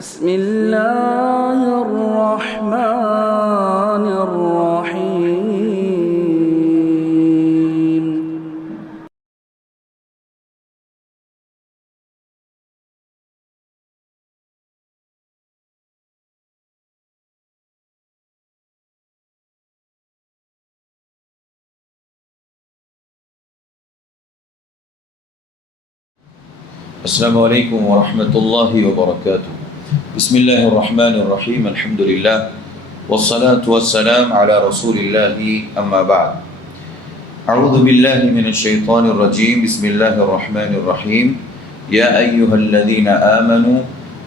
بسم الله الرحمن الرحيم. السلام علیکم ورحمۃ اللہ وبرکاتہ. بسم اللہ الرحمن الرحیم. الحمد للہ والصلاة والسلام علی رسول اللہ اما بعد. اعوذ باللہ من الشیطان الرجیم. بسم اللہ الرحمن الرحیم. یا ایہا الذین آمنوا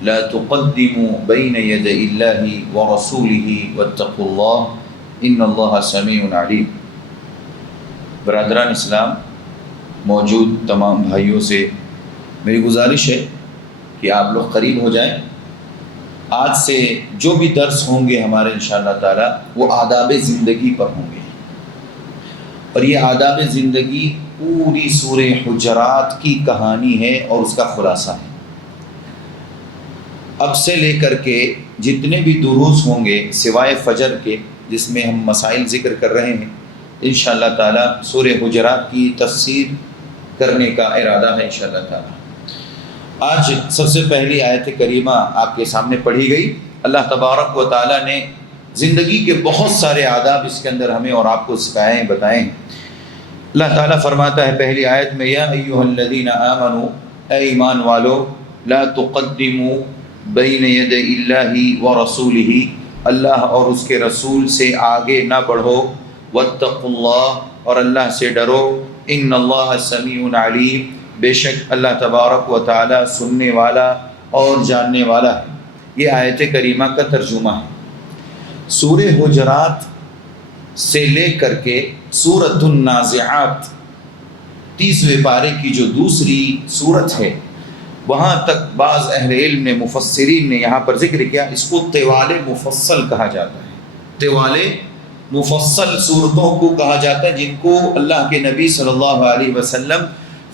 لا تقدموا بین یدی اللہ ورسولہ واتقوا اللہ ان اللہ سمیع علیم. برادران اسلام، موجود تمام بھائیوں سے میری گزارش ہے کہ آپ لوگ قریب ہو جائیں. آج سے جو بھی درس ہوں گے ہمارے انشاءاللہ تعالی وہ آداب زندگی پر ہوں گے، اور یہ آداب زندگی پوری سورہ حجرات کی کہانی ہے اور اس کا خلاصہ ہے. اب سے لے کر کے جتنے بھی دروس ہوں گے سوائے فجر کے جس میں ہم مسائل ذکر کر رہے ہیں، انشاءاللہ تعالی سورہ حجرات کی تفسیر کرنے کا ارادہ ہے انشاءاللہ تعالی. آج سب سے پہلی آیت کریمہ آپ کے سامنے پڑھی گئی. اللہ تبارک و تعالیٰ نے زندگی کے بہت سارے آداب اس کے اندر ہمیں اور آپ کو سکھائے ہیں، بتائیں ہیں. اللہ تعالیٰ فرماتا ہے پہلی آیت میں، یا ایہا الذین آمنوا، اے ایمان والو، لا تقدموا بین یدی اللہ ورسولہ، اللہ اور اس کے رسول سے آگے نہ بڑھو، واتقوا اللہ، اور اللہ سے ڈرو، ان اللہ سمیع علیم، بے شک اللہ تبارک و تعالی سننے والا اور جاننے والا ہے. یہ آیت کریمہ کا ترجمہ ہے. سورہ حجرات سے لے کر کے سورۃ النازعات 30ویں پارے کی جو دوسری سورت ہے وہاں تک بعض اہل علم نے، مفسرین نے یہاں پر ذکر کیا، اس کو طوال مفصل کہا جاتا ہے. طوال مفصل صورتوں کو کہا جاتا ہے جن کو اللہ کے نبی صلی اللہ علیہ وسلم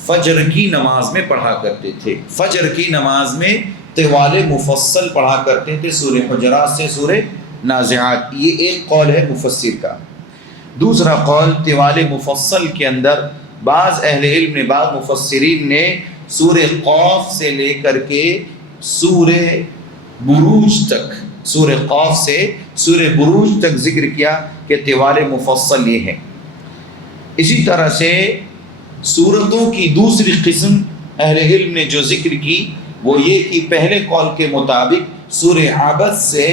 فجر کی نماز میں پڑھا کرتے تھے. فجر کی نماز میں طوال مفصل پڑھا کرتے تھے سورہ حجرات سے سورہ نازعات. یہ ایک قول ہے مفسر کا. دوسرا قول، طوال مفصل کے اندر بعض اہل علم نے، بعض مفسرین نے سورہ قاف سے لے کر کے سورہ بروج تک، سورہ قاف سے سورہ بروج تک ذکر کیا کہ طوال مفصل یہ ہے. اسی طرح سے سورتوں کی دوسری قسم اہل علم نے جو ذکر کی وہ یہ کہ پہلے قول کے مطابق سورہ عبس سے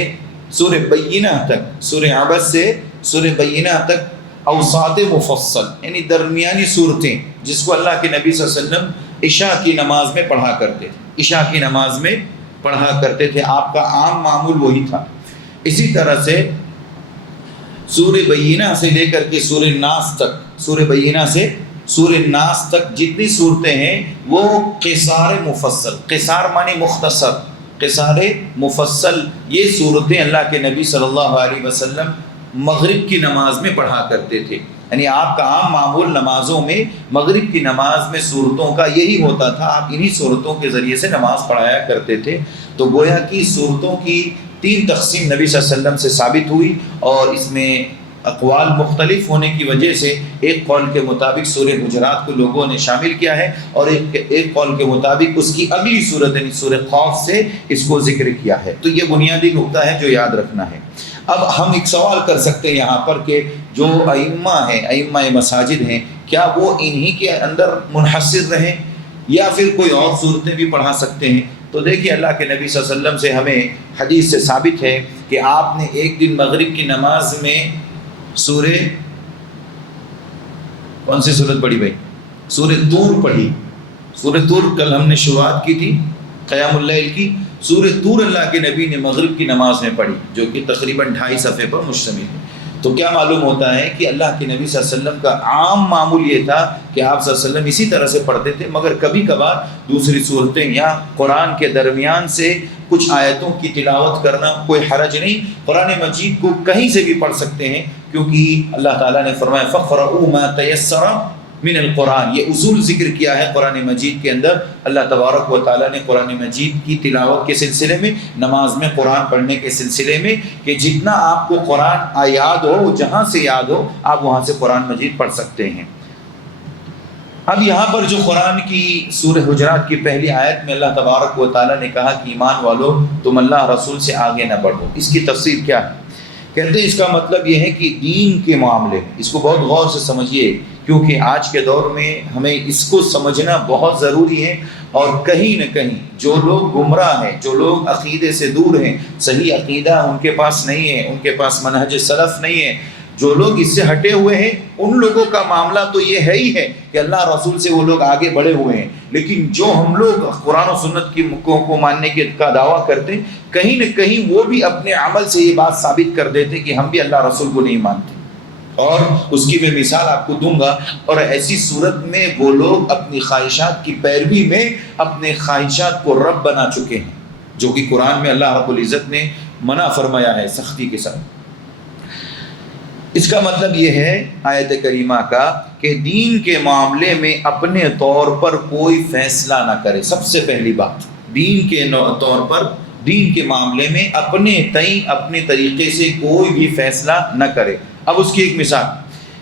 سورہ بینہ تک، سورہ عبس سے سورہ بینہ تک اوساط مفصل یعنی درمیانی صورتیں جس کو اللہ کے نبی صلی اللہ علیہ وسلم عشاء کی نماز میں پڑھا کرتے تھے، عشاء کی نماز میں پڑھا کرتے تھے. آپ کا عام معمول وہی تھا. اسی طرح سے سورہ بینہ سے لے کر کے سورہ ناس تک، سورہ بینہ سے سورہ ناس تک جتنی صورتیں ہیں وہ قصار مفصل، قصار معنی مختصر، قصار مفصل، یہ صورتیں اللہ کے نبی صلی اللہ علیہ وسلم مغرب کی نماز میں پڑھا کرتے تھے. یعنی آپ کا عام معمول نمازوں میں مغرب کی نماز میں صورتوں کا یہی ہوتا تھا، آپ انہی صورتوں کے ذریعے سے نماز پڑھایا کرتے تھے. تو گویا کہ صورتوں کی 3 تقسیم نبی صلی اللہ علیہ وسلم سے ثابت ہوئی، اور اس میں اقوال مختلف ہونے کی وجہ سے ایک قول کے مطابق سورہ حجرات کو لوگوں نے شامل کیا ہے، اور ایک قول کے مطابق اس کی اگلی صورت یعنی سورہ قاف سے اس کو ذکر کیا ہے. تو یہ بنیادی نقطہ ہے جو یاد رکھنا ہے. اب ہم ایک سوال کر سکتے ہیں یہاں پر کہ جو ائمہ ہیں، ائمہ مساجد ہیں، کیا وہ انہی کے اندر منحصر رہیں یا پھر کوئی اور صورتیں بھی پڑھا سکتے ہیں؟ تو دیکھیے اللہ کے نبی صلی اللہ علیہ وسلم سے ہمیں حدیث سے ثابت ہے کہ آپ نے ایک دن مغرب کی نماز میں سورہ کون سی صورت پڑھی بھائی؟ سورہ طور پڑھی. سورہ طور کل ہم نے شروعات کی تھی قیام اللیل کی. سورہ طور اللہ کے نبی نے مغرب کی نماز میں پڑھی جو کہ تقریباً 2.5 صفحے پر مشتمل ہے. تو کیا معلوم ہوتا ہے کہ اللہ کے نبی صلی اللہ علیہ وسلم کا عام معمول یہ تھا کہ آپ صلی اللہ علیہ وسلم اسی طرح سے پڑھتے تھے، مگر کبھی کبھار دوسری صورتیں یا قرآن کے درمیان سے کچھ آیتوں کی تلاوت کرنا کوئی حرج نہیں. قرآن مجید کو کہیں سے بھی پڑھ سکتے ہیں، کیونکہ اللہ تعالیٰ نے فرمایا فَقْرَؤُوا مَا تَيَسَّرَ من القرآن، یہ اصول ذکر کیا ہے قرآن مجید کے اندر۔ اللہ تبارک و تعالیٰ نے قرآن مجید کی تلاوت کے سلسلے میں، نماز میں قرآن پڑھنے کے سلسلے میں، کہ جتنا آپ کو قرآن یاد ہو، جہاں سے یاد ہو آپ وہاں سے قرآن مجید پڑھ سکتے ہیں۔ اب یہاں پر جو قرآن کی سورہ حجرات کی پہلی آیت میں اللہ تبارک و تعالیٰ نے کہا کہ ایمان والو تم اللہ رسول سے آگے نہ بڑھو، اس کی تفسیر کیا ہے؟ کہتے ہیں اس کا مطلب یہ ہے کہ دین کے معاملے، اس کو بہت غور سے سمجھیے، کیونکہ آج کے دور میں ہمیں اس کو سمجھنا بہت ضروری ہے۔ اور کہیں نہ کہیں جو لوگ گمراہ ہیں، جو لوگ عقیدے سے دور ہیں، صحیح عقیدہ ان کے پاس نہیں ہے، ان کے پاس منہج سلف نہیں ہے، جو لوگ اس سے ہٹے ہوئے ہیں، ان لوگوں کا معاملہ تو یہ ہے ہی ہے کہ اللہ رسول سے وہ لوگ آگے بڑھے ہوئے ہیں۔ لیکن جو ہم لوگ قرآن و سنت کی کو ماننے کا دعویٰ کرتے ہیں، کہیں نہ کہیں وہ بھی اپنے عمل سے یہ بات ثابت کر دیتے کہ ہم بھی اللہ رسول کو نہیں مانتے، اور اس کی میں مثال آپ کو دوں گا۔ اور ایسی صورت میں وہ لوگ اپنی خواہشات کی پیروی میں اپنے خواہشات کو رب بنا چکے ہیں، جو کہ قرآن میں اللہ رب العزت نے منع فرمایا ہے سختی کے ساتھ۔ اس کا مطلب یہ ہے آیت کریمہ کا کہ دین کے معاملے میں اپنے طور پر کوئی فیصلہ نہ کرے۔ سب سے پہلی بات، دین کے طور پر، دین کے معاملے میں اپنے تئیں اپنے طریقے سے کوئی بھی فیصلہ نہ کرے۔ اب اس کی ایک مثال،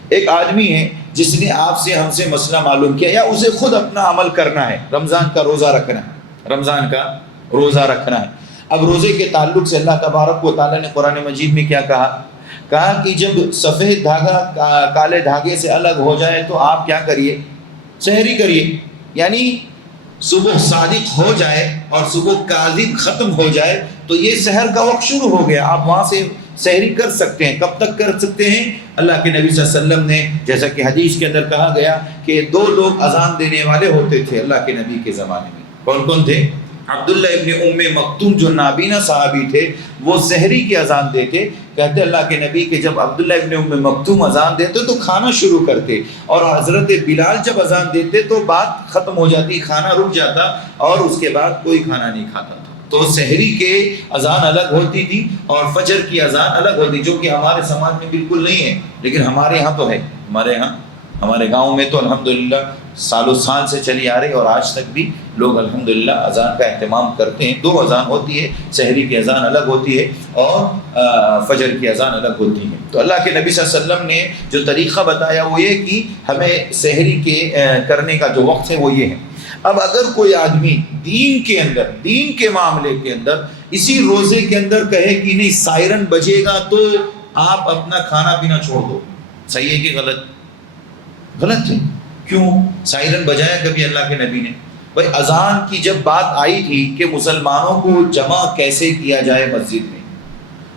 ایک آدمی ہے جس نے آپ سے ہم سے مسئلہ معلوم کیا، یا اسے خود اپنا عمل کرنا ہے، رمضان کا روزہ رکھنا ہے، رمضان کا روزہ رکھنا ہے۔ اب روزے کے تعلق سے اللہ تبارک و تعالیٰ نے قرآن مجید میں کیا کہا کہ جب سفید دھاگا کالے دھاگے سے الگ ہو جائے تو آپ کیا کریے؟ سحری کریے، یعنی صبح صادق ہو جائے اور صبح کاذب ختم ہو جائے تو یہ سحر کا وقت شروع ہو گیا، آپ وہاں سے سحری کر سکتے ہیں۔ کب تک کر سکتے ہیں؟ اللہ کے نبی صلی اللہ علیہ وسلم نے، جیسا کہ حدیث کے اندر کہا گیا کہ 2 لوگ اذان دینے والے ہوتے تھے اللہ کے نبی کے زمانے میں۔ کون کون تھے؟ عبداللہ ابن ام مکتوم جو نابینا صحابی تھے، وہ سحری کی اذان دیتے۔ کہتے اللہ کے نبی کہ جب عبداللہ ابن ام مکتوم اذان دیتے تو کھانا شروع کرتے، اور حضرت بلال جب اذان دیتے تو بات ختم ہو جاتی، کھانا رک جاتا، اور اس کے بعد کوئی کھانا نہیں کھاتا تھا۔ تو سحری کے اذان الگ ہوتی تھی اور فجر کی اذان الگ ہوتی، جو کہ ہمارے سماج میں بالکل نہیں ہے، لیکن ہمارے یہاں تو ہے۔ ہمارے گاؤں میں تو الحمدللہ سالوں سال سے چلی آ رہی، اور آج تک بھی لوگ الحمدللہ اذان کا اہتمام کرتے ہیں۔ 2 اذان ہوتی ہے، سحری کی اذان الگ ہوتی ہے اور فجر کی اذان الگ ہوتی ہے۔ تو اللہ کے نبی صلی اللہ علیہ وسلم نے جو طریقہ بتایا وہ یہ کہ ہمیں سحری کے کرنے کا جو وقت ہے وہ یہ ہے۔ اب اگر کوئی آدمی دین کے اندر، دین کے معاملے کے اندر اسی روزے کے اندر کہے کہ نہیں سائرن بجے گا تو آپ اپنا کھانا پینا چھوڑ دو، صحیح ہے کہ غلط؟ غلط ہے۔ کیوں؟ سائرن بجایا کبھی اللہ کے نبی نے؟ بھائی اذان کی جب بات آئی تھی کہ مسلمانوں کو جمع کیسے کیا جائے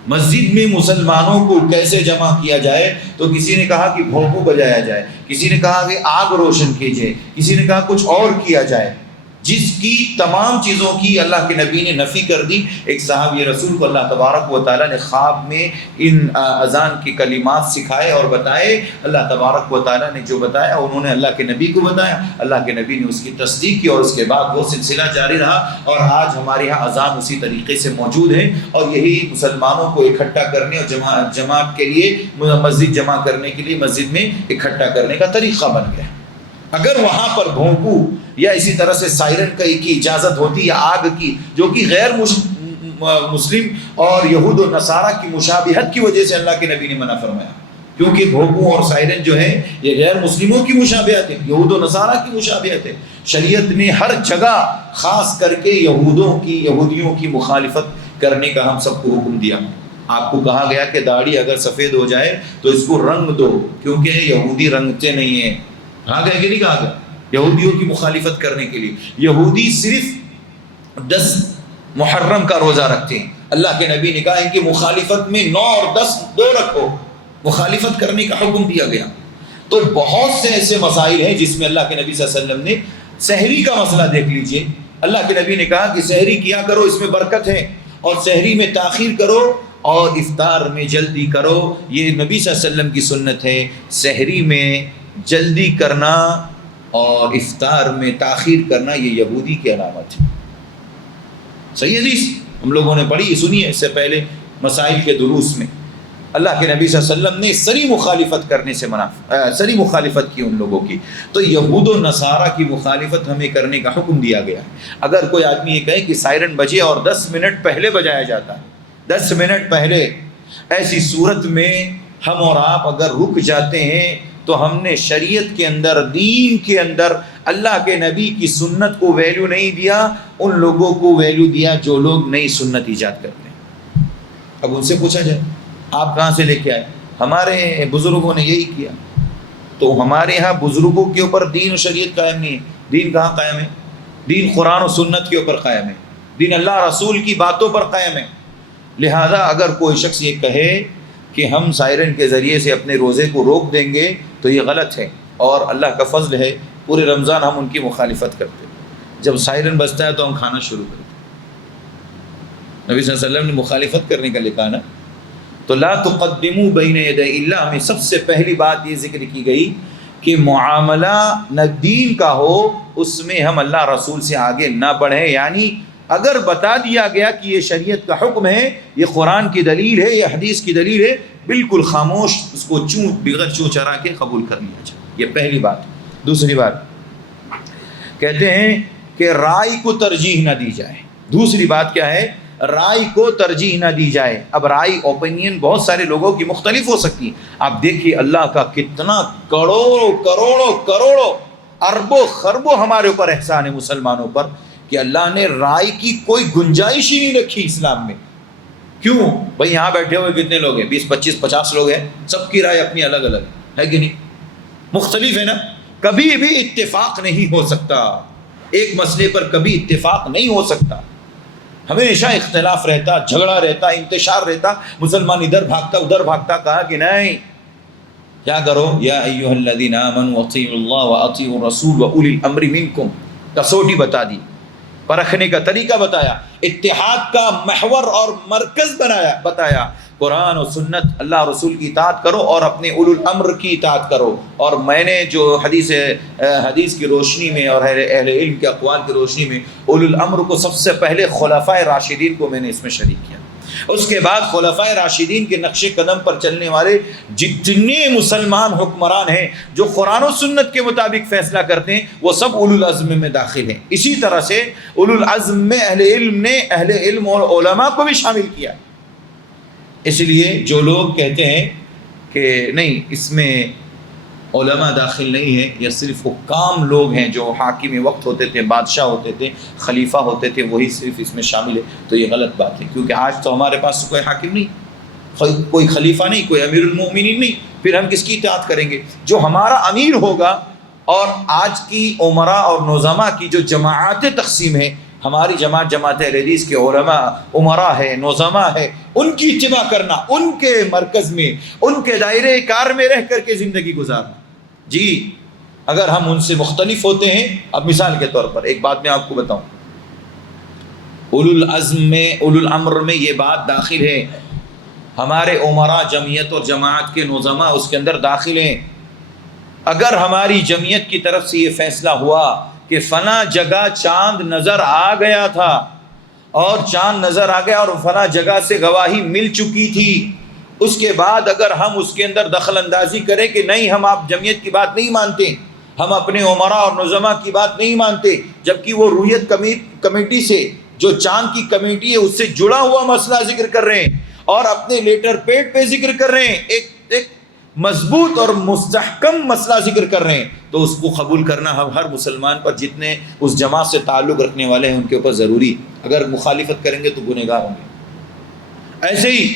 مسجد میں مسلمانوں کو کیسے جمع کیا جائے، تو کسی نے کہا کہ بھوپو بجایا جائے، کسی نے کہا کہ آگ روشن کیجیے، کسی نے کہا کچھ اور کیا جائے، جس کی تمام چیزوں کی اللہ کے نبی نے نفی کر دی۔ ایک صحابی رسول کو اللہ تبارک و تعالیٰ نے خواب میں ان اذان کے کلمات سکھائے اور بتائے۔ اللہ تبارک و تعالیٰ نے جو بتایا انہوں نے اللہ کے نبی کو بتایا، اللہ کے نبی نے اس کی تصدیق کی، اور اس کے بعد وہ سلسلہ جاری رہا، اور آج ہمارے یہاں اذان اسی طریقے سے موجود ہے، اور یہی مسلمانوں کو اکٹھا کرنے اور جماعت کے لیے، مسجد جمع کرنے کے لیے مسجد میں اکٹھا کرنے کا طریقہ بن گیا۔ اگر وہاں پر بھونکو یا اسی طرح سے سائرن کی اجازت ہوتی یا آگ کی، جو کہ غیر مسلم اور یہود و نصارہ کی مشابہت کی وجہ سے اللہ کے نبی نے منع فرمایا، کیونکہ بھونکو اور سائرن جو ہے یہ غیر مسلموں کی مشابہت ہے، یہود و نصارہ کی مشابہت ہے۔ شریعت نے ہر جگہ خاص کر کے یہودیوں کی مخالفت کرنے کا ہم سب کو حکم دیا۔ آپ کو کہا گیا کہ داڑھی اگر سفید ہو جائے تو اس کو رنگ دو، کیونکہ یہودی رنگتے نہیں ہیں۔ کہا گیا کہ نہیں کہا گیا؟ یہودیوں کی مخالفت کرنے کے لیے یہودی صرف 10 محرم کا روزہ رکھتے ہیں، اللہ کے نبی نے کہا ان کی مخالفت میں 9 اور 10 دو رکھو، مخالفت کرنے کا حکم دیا گیا۔ تو بہت سے ایسے مسائل ہیں جس میں اللہ کے نبی صلی اللہ علیہ وسلم نے، سحری کا مسئلہ دیکھ لیجئے، اللہ کے نبی نے کہا کہ سحری کیا کرو، اس میں برکت ہے، اور سحری میں تاخیر کرو اور افطار میں جلدی کرو، یہ نبی صلی اللہ علیہ وسلم کی سنت ہے۔ سحری میں جلدی کرنا اور افطار میں تاخیر کرنا یہ یہودی کی علامت ہے۔ صحیح حدیث ہم لوگوں نے پڑھی سنی ہے اس سے پہلے مسائل کے دروس میں۔ اللہ کے نبی صلی اللہ علیہ وسلم نے سری مخالفت کرنے سے سری مخالفت کی ان لوگوں کی. تو یہود و نصارہ کی مخالفت ہمیں کرنے کا حکم دیا گیا ہے. اگر کوئی آدمی یہ کہے کہ سائرن بجے اور 10 منٹ پہلے بجایا جاتا ہے، 10 منٹ پہلے، ایسی صورت میں ہم اور آپ اگر رک جاتے ہیں تو ہم نے شریعت کے اندر، دین کے اندر اللہ کے نبی کی سنت کو ویلیو نہیں دیا، ان لوگوں کو ویلیو دیا جو لوگ نئی سنت ایجاد کرتے ہیں. اب ان سے پوچھا جائے آپ کہاں سے لے کے آئے؟ ہمارے بزرگوں نے یہی کیا. تو ہمارے ہاں بزرگوں کے اوپر دین و شریعت قائم نہیں ہے. دین کہاں قائم ہے؟ دین قرآن و سنت کے اوپر قائم ہے، دین اللہ رسول کی باتوں پر قائم ہے. لہذا اگر کوئی شخص یہ کہے کہ ہم سائرن کے ذریعے سے اپنے روزے کو روک دیں گے تو یہ غلط ہے. اور اللہ کا فضل ہے پورے رمضان ہم ان کی مخالفت کرتے ہیں. جب سائرن بجتا ہے تو ہم کھانا شروع کرتے ہیں. نبی صلی اللہ علیہ وسلم نے مخالفت کرنے کا لکھا نا. تو لا تقدموا بین یدی اللہ میں سب سے پہلی بات یہ ذکر کی گئی کہ معاملہ نہ دین کا ہو اس میں ہم اللہ رسول سے آگے نہ بڑھیں. یعنی اگر بتا دیا گیا کہ یہ شریعت کا حکم ہے، یہ قرآن کی دلیل ہے، یہ حدیث کی دلیل ہے، بالکل خاموش اس کو بغیر چوں چرا کے قبول کر لیا جائے. یہ پہلی بات. دوسری بات کہتے ہیں کہ رائے کو ترجیح نہ دی جائے. دوسری بات کیا ہے؟ رائے کو ترجیح نہ دی جائے. اب رائے اوپینین بہت سارے لوگوں کی مختلف ہو سکتی ہیں. آپ دیکھیے اللہ کا کتنا کروڑوں کروڑوں کروڑوں اربوں خربوں ہمارے اوپر احسان ہے مسلمانوں پر کہ اللہ نے رائے کی کوئی گنجائش ہی نہیں رکھی اسلام میں. کیوں بھائی؟ یہاں بیٹھے ہوئے کتنے لوگ ہیں؟ 20 25 50 لوگ ہیں. سب کی رائے اپنی الگ الگ ہے کہ نہیں؟ مختلف ہے نا. کبھی بھی اتفاق نہیں ہو سکتا. ایک مسئلے پر کبھی اتفاق نہیں ہو سکتا. ہمیشہ اختلاف رہتا، جھگڑا رہتا، انتشار رہتا. مسلمان ادھر بھاگتا ادھر بھاگتا. کہا کہ نہیں، کیا کرو؟ یا ایھا الذین آمنوا اطیعوا اللہ واطیعوا الرسول واولی الامر منکم. کسوٹی بتا دی، پرکھنے کا طریقہ بتایا، اتحاد کا محور اور مرکز بتایا. قرآن و سنت، اللہ رسول کی اطاعت کرو اور اپنے اولو الامر کی اطاعت کرو. اور میں نے جو حدیث کی روشنی میں اور اہل علم کے اقوال کی روشنی میں اولو الامر کو سب سے پہلے خلفائے راشدین کو میں نے اس میں شریک کیا. اس کے بعد خلفائے راشدین کے نقش قدم پر چلنے والے جتنے مسلمان حکمران ہیں جو قرآن و سنت کے مطابق فیصلہ کرتے ہیں وہ سب اولو العزم میں داخل ہیں. اسی طرح سے اولو العزم میں اہل علم نے اہل علم اور علماء کو بھی شامل کیا. اس لیے جو لوگ کہتے ہیں کہ نہیں اس میں علماء داخل نہیں ہیں، یا صرف حکام لوگ ہیں جو حاکم وقت ہوتے تھے، بادشاہ ہوتے تھے، خلیفہ ہوتے تھے، وہی صرف اس میں شامل ہے، تو یہ غلط بات ہے. کیونکہ آج تو ہمارے پاس کوئی حاکم نہیں، کوئی خلیفہ نہیں، کوئی امیر المومنین نہیں. پھر ہم کس کی اطاعت کریں گے؟ جو ہمارا امیر ہوگا. اور آج کی عمراء اور نظماء کی جو جماعت تقسیم ہے، ہماری جماعت اہل حدیث کے علماء عمراء ہے، نظماء ہے، ان کی اتباع کرنا، ان کے مرکز میں، ان کے دائرے کار میں رہ کر کے زندگی گزارنا. جی اگر ہم ان سے مختلف ہوتے ہیں، اب مثال کے طور پر ایک بات میں آپ کو بتاؤں، اولو العزم میں، اولو الامر میں یہ بات داخل ہے. ہمارے عمراء جمعیت اور جماعت کے نظماء اس کے اندر داخل ہیں. اگر ہماری جمعیت کی طرف سے یہ فیصلہ ہوا کہ فلاں جگہ چاند نظر آ گیا تھا اور چاند نظر آ گیا اور فلاں جگہ سے گواہی مل چکی تھی، اس کے بعد اگر ہم اس کے اندر دخل اندازی کریں کہ نہیں ہم آپ جمعیت کی بات نہیں مانتے، ہم اپنے عمراء اور نظماء کی بات نہیں مانتے، جبکہ وہ رویت کمیٹی سے، جو چاند کی کمیٹی ہے اس سے جڑا ہوا مسئلہ ذکر کر رہے ہیں اور اپنے لیٹر پیڈ پہ ذکر کر رہے ہیں، ایک مضبوط اور مستحکم مسئلہ ذکر کر رہے ہیں، تو اس کو قبول کرنا ہر مسلمان پر جتنے اس جماعت سے تعلق رکھنے والے ہیں ان کے اوپر ضروری. اگر مخالفت کریں گے تو گنہگار ہوں گے. ایسے ہی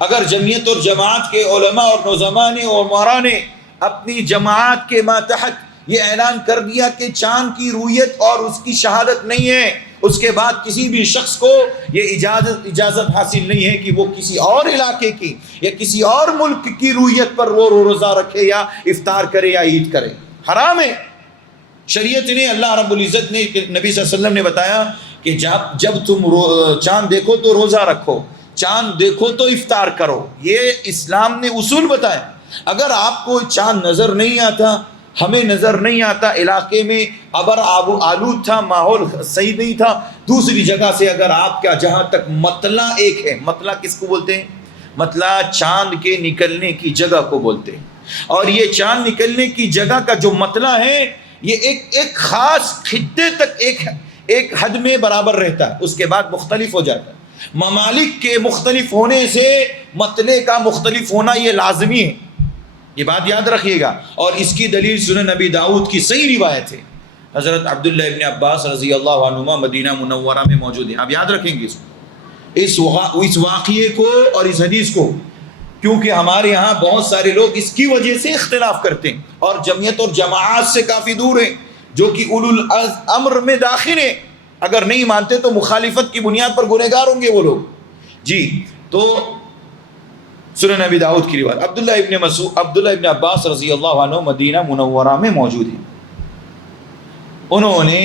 اگر جمعیت اور جماعت کے علماء اور نظماء نے اور عمراء نے اپنی جماعت کے ماتحت یہ اعلان کر دیا کہ چاند کی رویت اور اس کی شہادت نہیں ہے، اس کے بعد کسی بھی شخص کو یہ اجازت حاصل نہیں ہے کہ وہ کسی اور علاقے کی یا کسی اور ملک کی رویت پر وہ روزہ رکھے یا افطار کرے یا عید کرے. حرام ہے. شریعت نے، اللہ رب العزت نے، نبی صلی اللہ علیہ وسلم نے بتایا کہ جب تم چاند دیکھو تو روزہ رکھو، چاند دیکھو تو افطار کرو. یہ اسلام نے اصول بتائے. اگر آپ کو چاند نظر نہیں آتا، ہمیں نظر نہیں آتا، علاقے میں ابر آلود تھا، ماحول صحیح نہیں تھا، دوسری جگہ سے اگر آپ کا جہاں تک مطلع ایک ہے، مطلع کس کو بولتے ہیں؟ مطلع چاند کے نکلنے کی جگہ کو بولتے ہیں، اور یہ چاند نکلنے کی جگہ کا جو مطلع ہے یہ ایک خاص خطے تک ایک حد میں برابر رہتا ہے، اس کے بعد مختلف ہو جاتا ہے۔ ممالک کے مختلف ہونے سے مطلع کا مختلف ہونا یہ لازمی ہے، یہ بات یاد رکھیے گا۔ اور اس کی دلیل سنن نبی داؤد کی صحیح روایت ہے، حضرت عبداللہ ابن عباس رضی اللہ عنہما مدینہ منورہ میں موجود ہیں۔ آپ یاد رکھیں گے اس واقعے کو اور اس حدیث کو، کیونکہ ہمارے یہاں بہت سارے لوگ اس کی وجہ سے اختلاف کرتے ہیں اور جمعیت اور جماعت سے کافی دور ہیں، جو کہ اولو الامر میں داخل ہیں۔ اگر نہیں مانتے تو مخالفت کی بنیاد پر گنہگار ہوں گے وہ لوگ۔ جی تو سنن نبی داؤد کی روایت، عبداللہ ابن عباس رضی اللہ عنہ مدینہ منورہ میں موجود ہیں۔ انہوں نے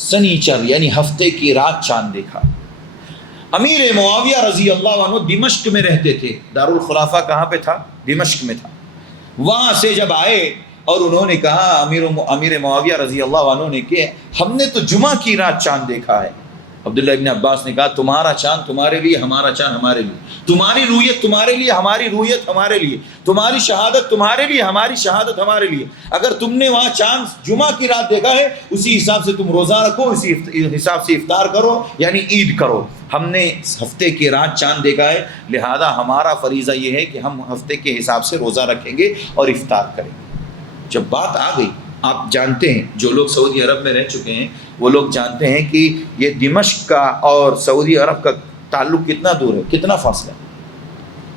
سنیچر یعنی ہفتے کی رات چاند دیکھا۔ امیر معاویہ رضی اللہ عنہ دمشق میں رہتے تھے، دارالخلافہ کہاں پہ تھا؟ دمشق میں تھا۔ وہاں سے جب آئے اور انہوں نے کہا امیر معاویہ رضی اللہ عنہ نے کہ ہم نے تو جمعہ کی رات چاند دیکھا ہے۔ عبداللہ ابن عباس نے کہا تمہارا چاند تمہارے لیے، ہمارا چاند ہمارے لیے، تمہاری رویت تمہارے لیے، ہماری رویت ہمارے لیے، تمہاری شہادت تمہارے لیے، ہماری شہادت ہمارے لیے۔ اگر تم نے وہاں چاند جمعہ کی رات دیکھا ہے اسی حساب سے تم روزہ رکھو، اسی حساب سے افطار کرو، یعنی عید کرو۔ ہم نے ہفتے کی رات چاند دیکھا ہے، لہذا ہمارا فریضہ یہ ہے کہ ہم ہفتے کے حساب سے روزہ رکھیں گے اور افطار کریں گے۔ جب بات آ گئی، آپ جانتے ہیں جو لوگ سعودی عرب میں رہ چکے ہیں وہ لوگ جانتے ہیں کہ یہ دمشق کا اور سعودی عرب کا تعلق کتنا دور ہے، کتنا فاصلہ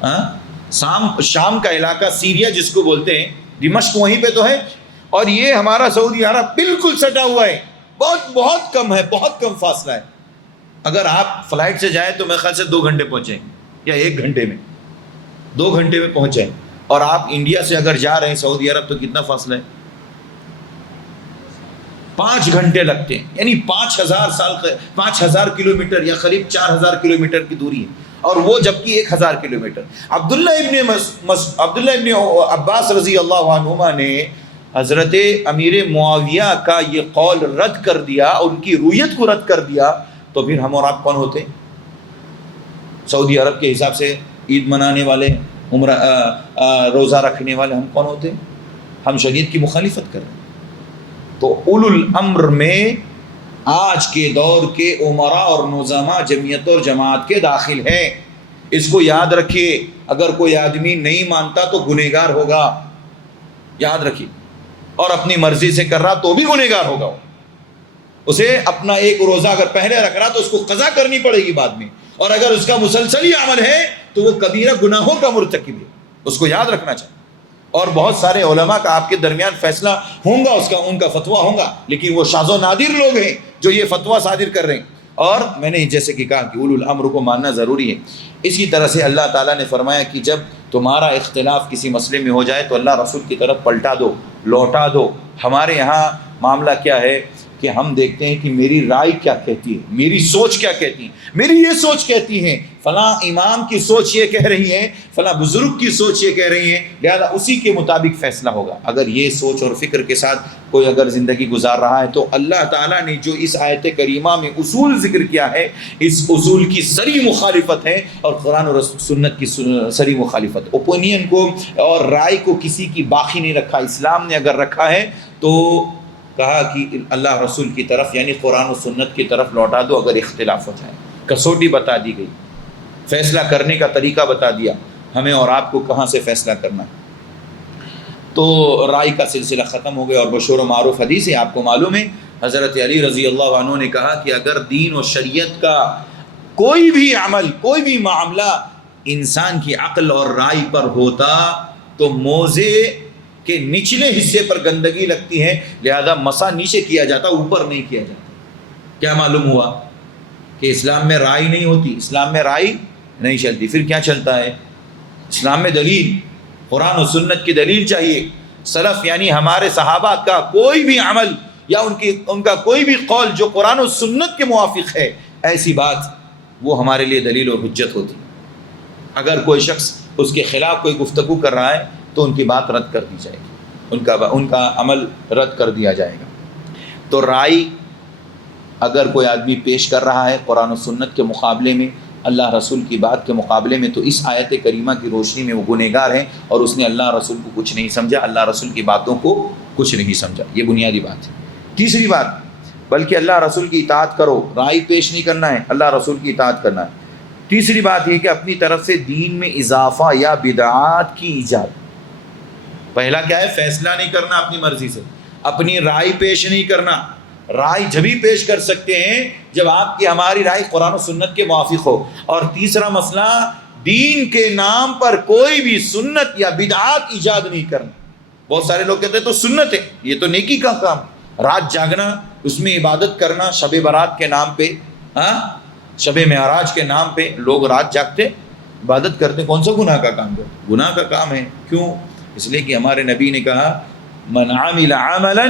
ہے۔ شام کا علاقہ سیریا جس کو بولتے ہیں، دمشق وہیں پہ تو ہے، اور یہ ہمارا سعودی عرب بالکل سٹا ہوا ہے، بہت کم ہے، بہت کم فاصلہ ہے۔ اگر آپ فلائٹ سے جائیں تو میرے خیال سے 2 گھنٹے پہنچیں یا 1 گھنٹے میں، 2 گھنٹے میں پہنچ جائیں۔ اور آپ انڈیا سے اگر جا رہے ہیں سعودی عرب تو کتنا فاصلہ ہے؟ 5 گھنٹے لگتے ہیں، یعنی 5000 کلومیٹر یا قریب 4000 کلومیٹر کی دوری ہے، اور وہ جبکہ 1000 کلومیٹر۔ عبداللہ ابن عباس رضی اللہ عنہما نے حضرت امیر معاویہ کا یہ قول رد کر دیا، ان کی رویت کو رد کر دیا، تو پھر ہم اور آپ کون ہوتے؟ سعودی عرب کے حساب سے عید منانے والے، روزہ رکھنے والے ہم کون ہوتے؟ ہم شریعت کی مخالفت کر رہے ہیں۔ تو اولو الامر میں آج کے دور کے امراء اور نظماء جمعیت اور جماعت کے داخل ہیں، اس کو یاد رکھیے۔ اگر کوئی آدمی نہیں مانتا تو گنہگار ہوگا، یاد رکھیے، اور اپنی مرضی سے کر رہا تو بھی گنہگار ہوگا۔ اسے اپنا ایک روزہ اگر پہلے رکھ رہا تو اس کو قضا کرنی پڑے گی بعد میں، اور اگر اس کا مسلسل ہی عمل ہے تو وہ کبیرہ گناہوں کا مرتکب ہے، اس کو یاد رکھنا چاہیے۔ اور بہت سارے علماء کا آپ کے درمیان فیصلہ ہوگا، ان کا فتویٰ ہوگا، لیکن وہ شاذ و نادر لوگ ہیں جو یہ فتویٰ صادر کر رہے ہیں۔ اور میں نے جیسے کہ کہا کہ اولو الامر کو ماننا ضروری ہے۔ اسی طرح سے اللہ تعالیٰ نے فرمایا کہ جب تمہارا اختلاف کسی مسئلے میں ہو جائے تو اللہ رسول کی طرف پلٹا دو، لوٹا دو۔ ہمارے یہاں معاملہ کیا ہے کہ ہم دیکھتے ہیں کہ میری رائے کیا کہتی ہے، میری سوچ کیا کہتی ہے، میری یہ سوچ کہتی ہے، فلاں امام کی سوچ یہ کہہ رہی ہے، فلاں بزرگ کی سوچ یہ کہہ رہی ہے، لہذا اسی کے مطابق فیصلہ ہوگا۔ اگر یہ سوچ اور فکر کے ساتھ کوئی اگر زندگی گزار رہا ہے تو اللہ تعالیٰ نے جو اس آیت کریمہ میں اصول ذکر کیا ہے، اس اصول کی صریح مخالفت ہے، اور قرآن اور سنت کی صریح مخالفت۔ اوپینین کو اور رائے کو کسی کی باقی نہیں رکھا، اسلام نے اگر رکھا ہے تو کہا کہ اللہ رسول کی طرف یعنی قرآن و سنت کی طرف لوٹا دو۔ اگر اختلاف ہو جائے کسوٹی بتا دی گئی، فیصلہ کرنے کا طریقہ بتا دیا، ہمیں اور آپ کو کہاں سے فیصلہ کرنا ہے۔ تو رائے کا سلسلہ ختم ہو گیا، اور مشہور و معروف حدیث ہے، آپ کو معلوم ہے، حضرت علی رضی اللہ عنہ نے کہا کہ اگر دین و شریعت کا کوئی بھی عمل، کوئی بھی معاملہ انسان کی عقل اور رائے پر ہوتا تو موزے کہ نچلے حصے پر گندگی لگتی ہے، لہذا مسا نیچے کیا جاتا، اوپر نہیں کیا جاتا۔ کیا معلوم ہوا کہ اسلام میں رائے نہیں ہوتی، اسلام میں رائے نہیں چلتی۔ پھر کیا چلتا ہے؟ اسلام میں دلیل، قرآن و سنت کی دلیل چاہیے۔ سلف یعنی ہمارے صحابہ کا کوئی بھی عمل یا ان کا کوئی بھی قول جو قرآن و سنت کے موافق ہے، ایسی بات وہ ہمارے لیے دلیل اور حجت ہوتی۔ اگر کوئی شخص اس کے خلاف کوئی گفتگو کر رہا ہے تو ان کی بات رد کر دی جائے گی، ان کا عمل رد کر دیا جائے گا۔ تو رائے اگر کوئی آدمی پیش کر رہا ہے قرآن و سنت کے مقابلے میں، اللہ رسول کی بات کے مقابلے میں تو اس آیت کریمہ کی روشنی میں وہ گنہگار ہیں، اور اس نے اللہ رسول کو کچھ نہیں سمجھا، اللہ رسول کی باتوں کو کچھ نہیں سمجھا۔ یہ بنیادی بات ہے۔ تیسری بات، بلکہ اللہ رسول کی اطاعت کرو، رائے پیش نہیں کرنا ہے، اللہ رسول کی اطاعت کرنا ہے۔ تیسری بات یہ کہ اپنی طرف سے دین میں اضافہ یا بدعات کی ایجاد۔ پہلا کیا ہے؟ فیصلہ نہیں کرنا اپنی مرضی سے، اپنی رائے پیش نہیں کرنا۔ رائے جبھی پیش کر سکتے ہیں جب آپ کی ہماری رائے قرآن و سنت کے موافق ہو۔ اور تیسرا مسئلہ، دین کے نام پر کوئی بھی سنت یا بدعات ایجاد نہیں کرنا۔ بہت سارے لوگ کہتے ہیں تو سنت ہے، یہ تو نیکی کا کام، رات جاگنا، اس میں عبادت کرنا، شب برات کے نام پہ، شب معراج کے نام پہ لوگ رات جاگتے عبادت کرتے، کون سا گناہ کا کام کرتے؟ گناہ کا کام ہے۔ کیوں؟ اس لیے کہ ہمارے نبی نے کہا من عمل عملا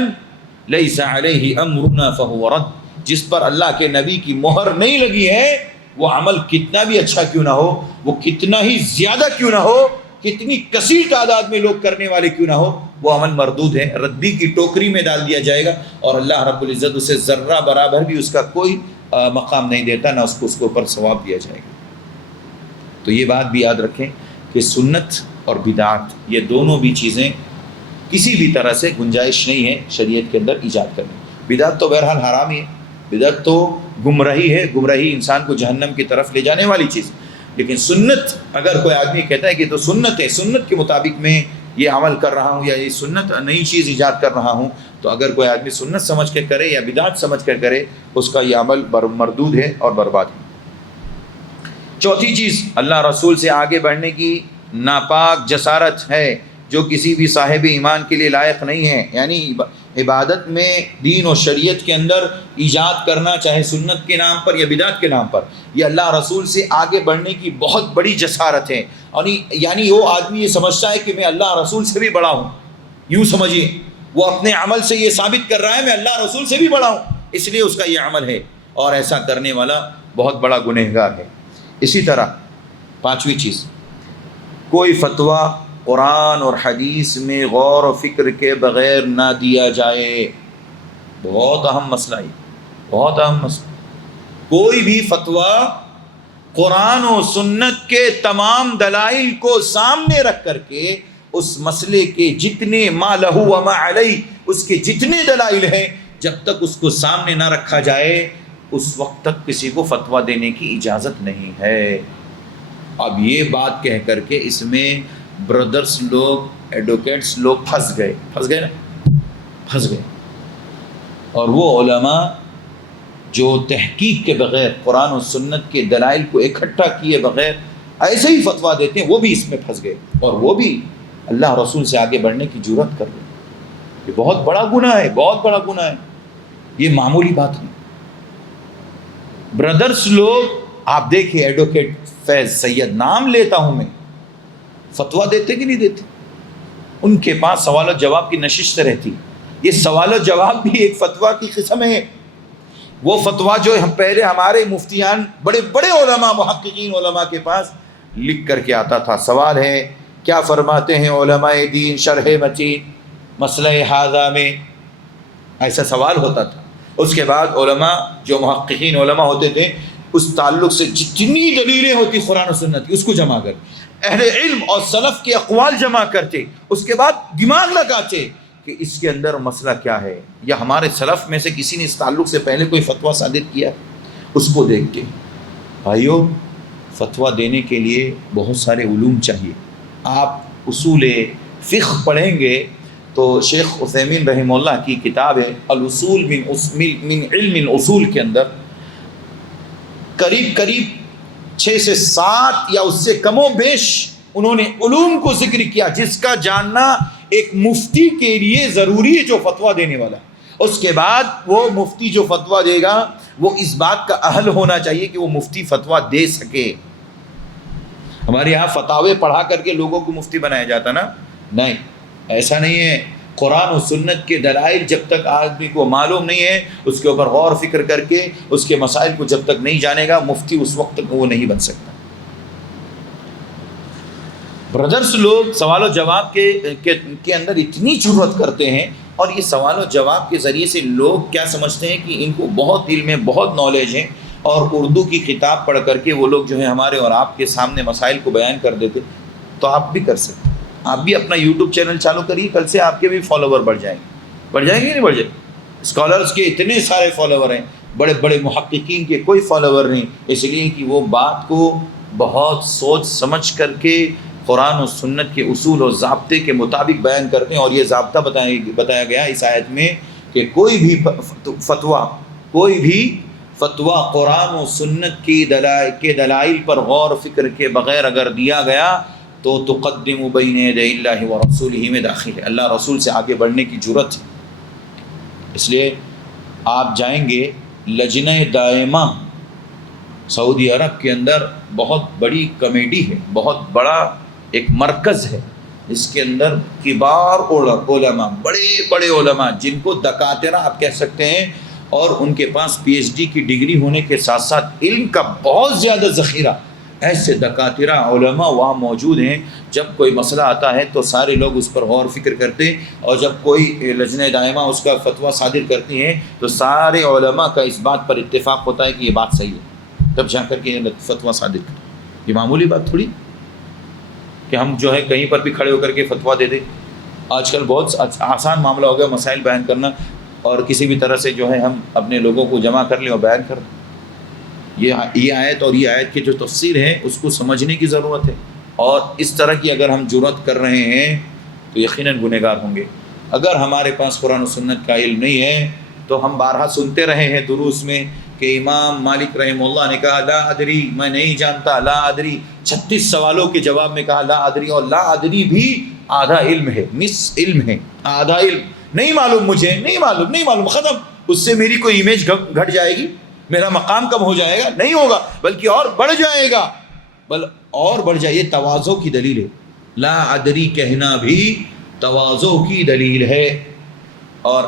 لیس علیہ امرنا فہو رد، جس پر اللہ کے نبی کی مہر نہیں لگی ہے، وہ عمل کتنا بھی اچھا کیوں نہ ہو، وہ کتنا ہی زیادہ کیوں نہ ہو، کتنی کثیر تعداد میں لوگ کرنے والے کیوں نہ ہو، وہ عمل مردود ہے، ردی کی ٹوکری میں ڈال دیا جائے گا، اور اللہ رب العزت اسے ذرہ برابر بھی اس کا کوئی مقام نہیں دیتا، نہ اس کو اوپر ثواب دیا جائے گا۔ تو یہ بات بھی یاد رکھیں کہ سنت اور بدعت یہ دونوں بھی چیزیں کسی بھی طرح سے گنجائش نہیں ہے شریعت کے اندر ایجاد کرنے۔ بدعت تو بہرحال حرام ہی ہے، بدعت تو گمراہی ہے، گمراہی انسان کو جہنم کی طرف لے جانے والی چیز۔ لیکن سنت، اگر کوئی آدمی کہتا ہے کہ تو سنت ہے، سنت کے مطابق میں یہ عمل کر رہا ہوں، یا یہ سنت نئی چیز ایجاد کر رہا ہوں، تو اگر کوئی آدمی سنت سمجھ کر کرے یا بدعت سمجھ کر کرے، اس کا یہ عمل مردود ہے اور برباد ہے۔ چوتھی چیز، اللہ رسول سے آگے بڑھنے کی ناپاک جسارت ہے جو کسی بھی صاحب ایمان کے لیے لائق نہیں ہے، یعنی عبادت میں دین و شریعت کے اندر ایجاد کرنا، چاہے سنت کے نام پر یا بدعت کے نام پر، یہ اللہ رسول سے آگے بڑھنے کی بہت بڑی جسارت ہے۔ اور یعنی وہ آدمی یہ سمجھتا ہے کہ میں اللہ رسول سے بھی بڑا ہوں، یوں سمجھیے، وہ اپنے عمل سے یہ ثابت کر رہا ہے میں اللہ رسول سے بھی بڑا ہوں، اس لیے اس کا یہ عمل ہے، اور ایسا کرنے والا بہت بڑا گنہگار ہے۔ اسی طرح پانچویں چیز، کوئی فتویٰ قرآن اور حدیث میں غور و فکر کے بغیر نہ دیا جائے۔ بہت اہم مسئلہ ہے، بہت اہم مسئلہ۔ کوئی بھی فتویٰ قرآن و سنت کے تمام دلائل کو سامنے رکھ کر کے، اس مسئلے کے جتنے ما لہ و ما علیہ، اس کے جتنے دلائل ہیں، جب تک اس کو سامنے نہ رکھا جائے اس وقت تک کسی کو فتویٰ دینے کی اجازت نہیں ہے۔ اب یہ بات کہہ کر کے اس میں برادرز لوگ، ایڈوکیٹس لوگ پھنس گئے نا، پھنس گئے۔ اور وہ علماء جو تحقیق کے بغیر قرآن و سنت کے دلائل کو اکٹھا کیے بغیر ایسے ہی فتویٰ دیتے ہیں، وہ بھی اس میں پھنس گئے، اور وہ بھی اللہ رسول سے آگے بڑھنے کی جرأت کر رہے ہیں۔ یہ بہت بڑا گناہ ہے، بہت بڑا گناہ ہے، یہ معمولی بات نہیں۔ برادرز لوگ آپ دیکھیں، ایڈوکیٹ فیض سید، نام لیتا ہوں میں، فتویٰ دیتے کہ نہیں دیتے؟ ان کے پاس سوال و جواب کی نشست رہتی۔ یہ سوال و جواب بھی ایک فتویٰ کی قسم ہے۔ وہ فتویٰ جو ہم پہلے ہمارے مفتیان، بڑے بڑے علماء، محققین علماء کے پاس لکھ کر کے آتا تھا۔ سوال ہے کیا فرماتے ہیں علماء دین شرح متین مسئلہ ھذا میں، ایسا سوال ہوتا تھا۔ اس کے بعد علماء جو محققین علماء ہوتے تھے، اس تعلق سے جتنی دلیلیں ہوتی قرآن و سنت کی، اس کو جمع کر اہل علم اور سلف کے اقوال جمع کرتے، اس کے بعد دماغ لگاتے کہ اس کے اندر مسئلہ کیا ہے، یا ہمارے سلف میں سے کسی نے اس تعلق سے پہلے کوئی فتویٰ صادر کیا، اس کو دیکھ کے۔ بھائیو، فتویٰ دینے کے لیے بہت سارے علوم چاہیے۔ آپ اصول فقہ پڑھیں گے تو شیخ عثیمین رحمہ اللہ کی کتاب ہے الاصول من علم الاصول کے اندر قریب 6 سے 7 یا اس سے کم و بیش انہوں نے علوم کو ذکر کیا، جس کا جاننا ایک مفتی کے لیے ضروری ہے جو فتویٰ دینے والا۔ اس کے بعد وہ مفتی جو فتویٰ دے گا وہ اس بات کا اہل ہونا چاہیے کہ وہ مفتی فتویٰ دے سکے۔ ہمارے یہاں فتاوے پڑھا کر کے لوگوں کو مفتی بنایا جاتا نا، نہیں، ایسا نہیں ہے۔ قرآن و سنت کے دلائل جب تک آدمی کو معلوم نہیں ہے، اس کے اوپر غور فکر کر کے اس کے مسائل کو جب تک نہیں جانے گا، مفتی اس وقت تک وہ نہیں بن سکتا۔ برادرز لوگ سوال و جواب کے اندر اتنی جرأت کرتے ہیں، اور یہ سوال و جواب کے ذریعے سے لوگ کیا سمجھتے ہیں کہ ان کو بہت علم ہے، بہت نالج ہے، اور اردو کی کتاب پڑھ کر کے وہ لوگ جو ہے ہمارے اور آپ کے سامنے مسائل کو بیان کر دیتے، تو آپ بھی کر سکتے ہیں۔ آپ بھی اپنا یوٹیوب چینل چالو کریے، کل سے آپ کے بھی فالوور بڑھ جائیں گے نہیں بڑھ جائیں؟ اسکالرس کے اتنے سارے فالوور ہیں، بڑے بڑے محققین کے کوئی فالوور نہیں، اس لیے کہ وہ بات کو بہت سوچ سمجھ کر کے قرآن و سنت کے اصول و ضابطے کے مطابق بیان کرتے ہیں۔ اور یہ ضابطہ بتایا گیا اس آیت میں کہ کوئی بھی فتویٰ قرآن و سنت کی دلائل پر غور و فکر کے بغیر اگر دیا گیا تو تقدم بین یدی اللہ و رسولہ میں داخل ہے، اللہ رسول سے آگے بڑھنے کی جرت ہے۔ اس لیے آپ جائیں گے لجنہ دائمہ سعودی عرب کے اندر بہت بڑی کمیٹی ہے، بہت بڑا ایک مرکز ہے، اس کے اندر کبار علماء، بڑے بڑے علماء جن کو دکاترہ آپ کہہ سکتے ہیں، اور ان کے پاس پی ایچ ڈی کی ڈگری ہونے کے ساتھ ساتھ علم کا بہت زیادہ ذخیرہ، ایسے دکاترہ علماء وہاں موجود ہیں۔ جب کوئی مسئلہ آتا ہے تو سارے لوگ اس پر غور و فکر کرتے ہیں، اور جب کوئی لجنہ دائمہ اس کا فتویٰ صادر کرتی ہیں تو سارے علماء کا اس بات پر اتفاق ہوتا ہے کہ یہ بات صحیح ہے، تب جا کر کے فتویٰ صادر کریں۔ یہ معمولی بات تھوڑی کہ ہم جو ہے کہیں پر بھی کھڑے ہو کر کے فتویٰ دے دیں۔ آج کل بہت آسان معاملہ ہو گیا مسائل بیان کرنا، اور کسی بھی طرح سے جو ہے ہم اپنے لوگوں کو جمع کر لیں اور بیان کر دیں۔ یہ آیت اور یہ آیت کی جو تفسیر ہے اس کو سمجھنے کی ضرورت ہے، اور اس طرح کی اگر ہم جرات کر رہے ہیں تو یقیناً گنہگار ہوں گے۔ اگر ہمارے پاس قرآن و سنت کا علم نہیں ہے تو ہم بارہا سنتے رہے ہیں دروس میں کہ امام مالک رحمہ اللہ نے کہا لا ادری، میں نہیں جانتا، لا ادری 36 سوالوں کے جواب میں کہا لا ادری، اور لا ادری بھی آدھا علم ہے، نصف علم ہے، آدھا علم نہیں معلوم، مجھے نہیں معلوم، ختم۔ اس سے میری کوئی امیج گھٹ جائے گی، میرا مقام کم ہو جائے گا؟ نہیں ہوگا، بلکہ اور بڑھ جائے گا، اور بڑھ جائے۔ یہ تواضع کی دلیل ہے، لا ادری کہنا بھی تواضع کی دلیل ہے، اور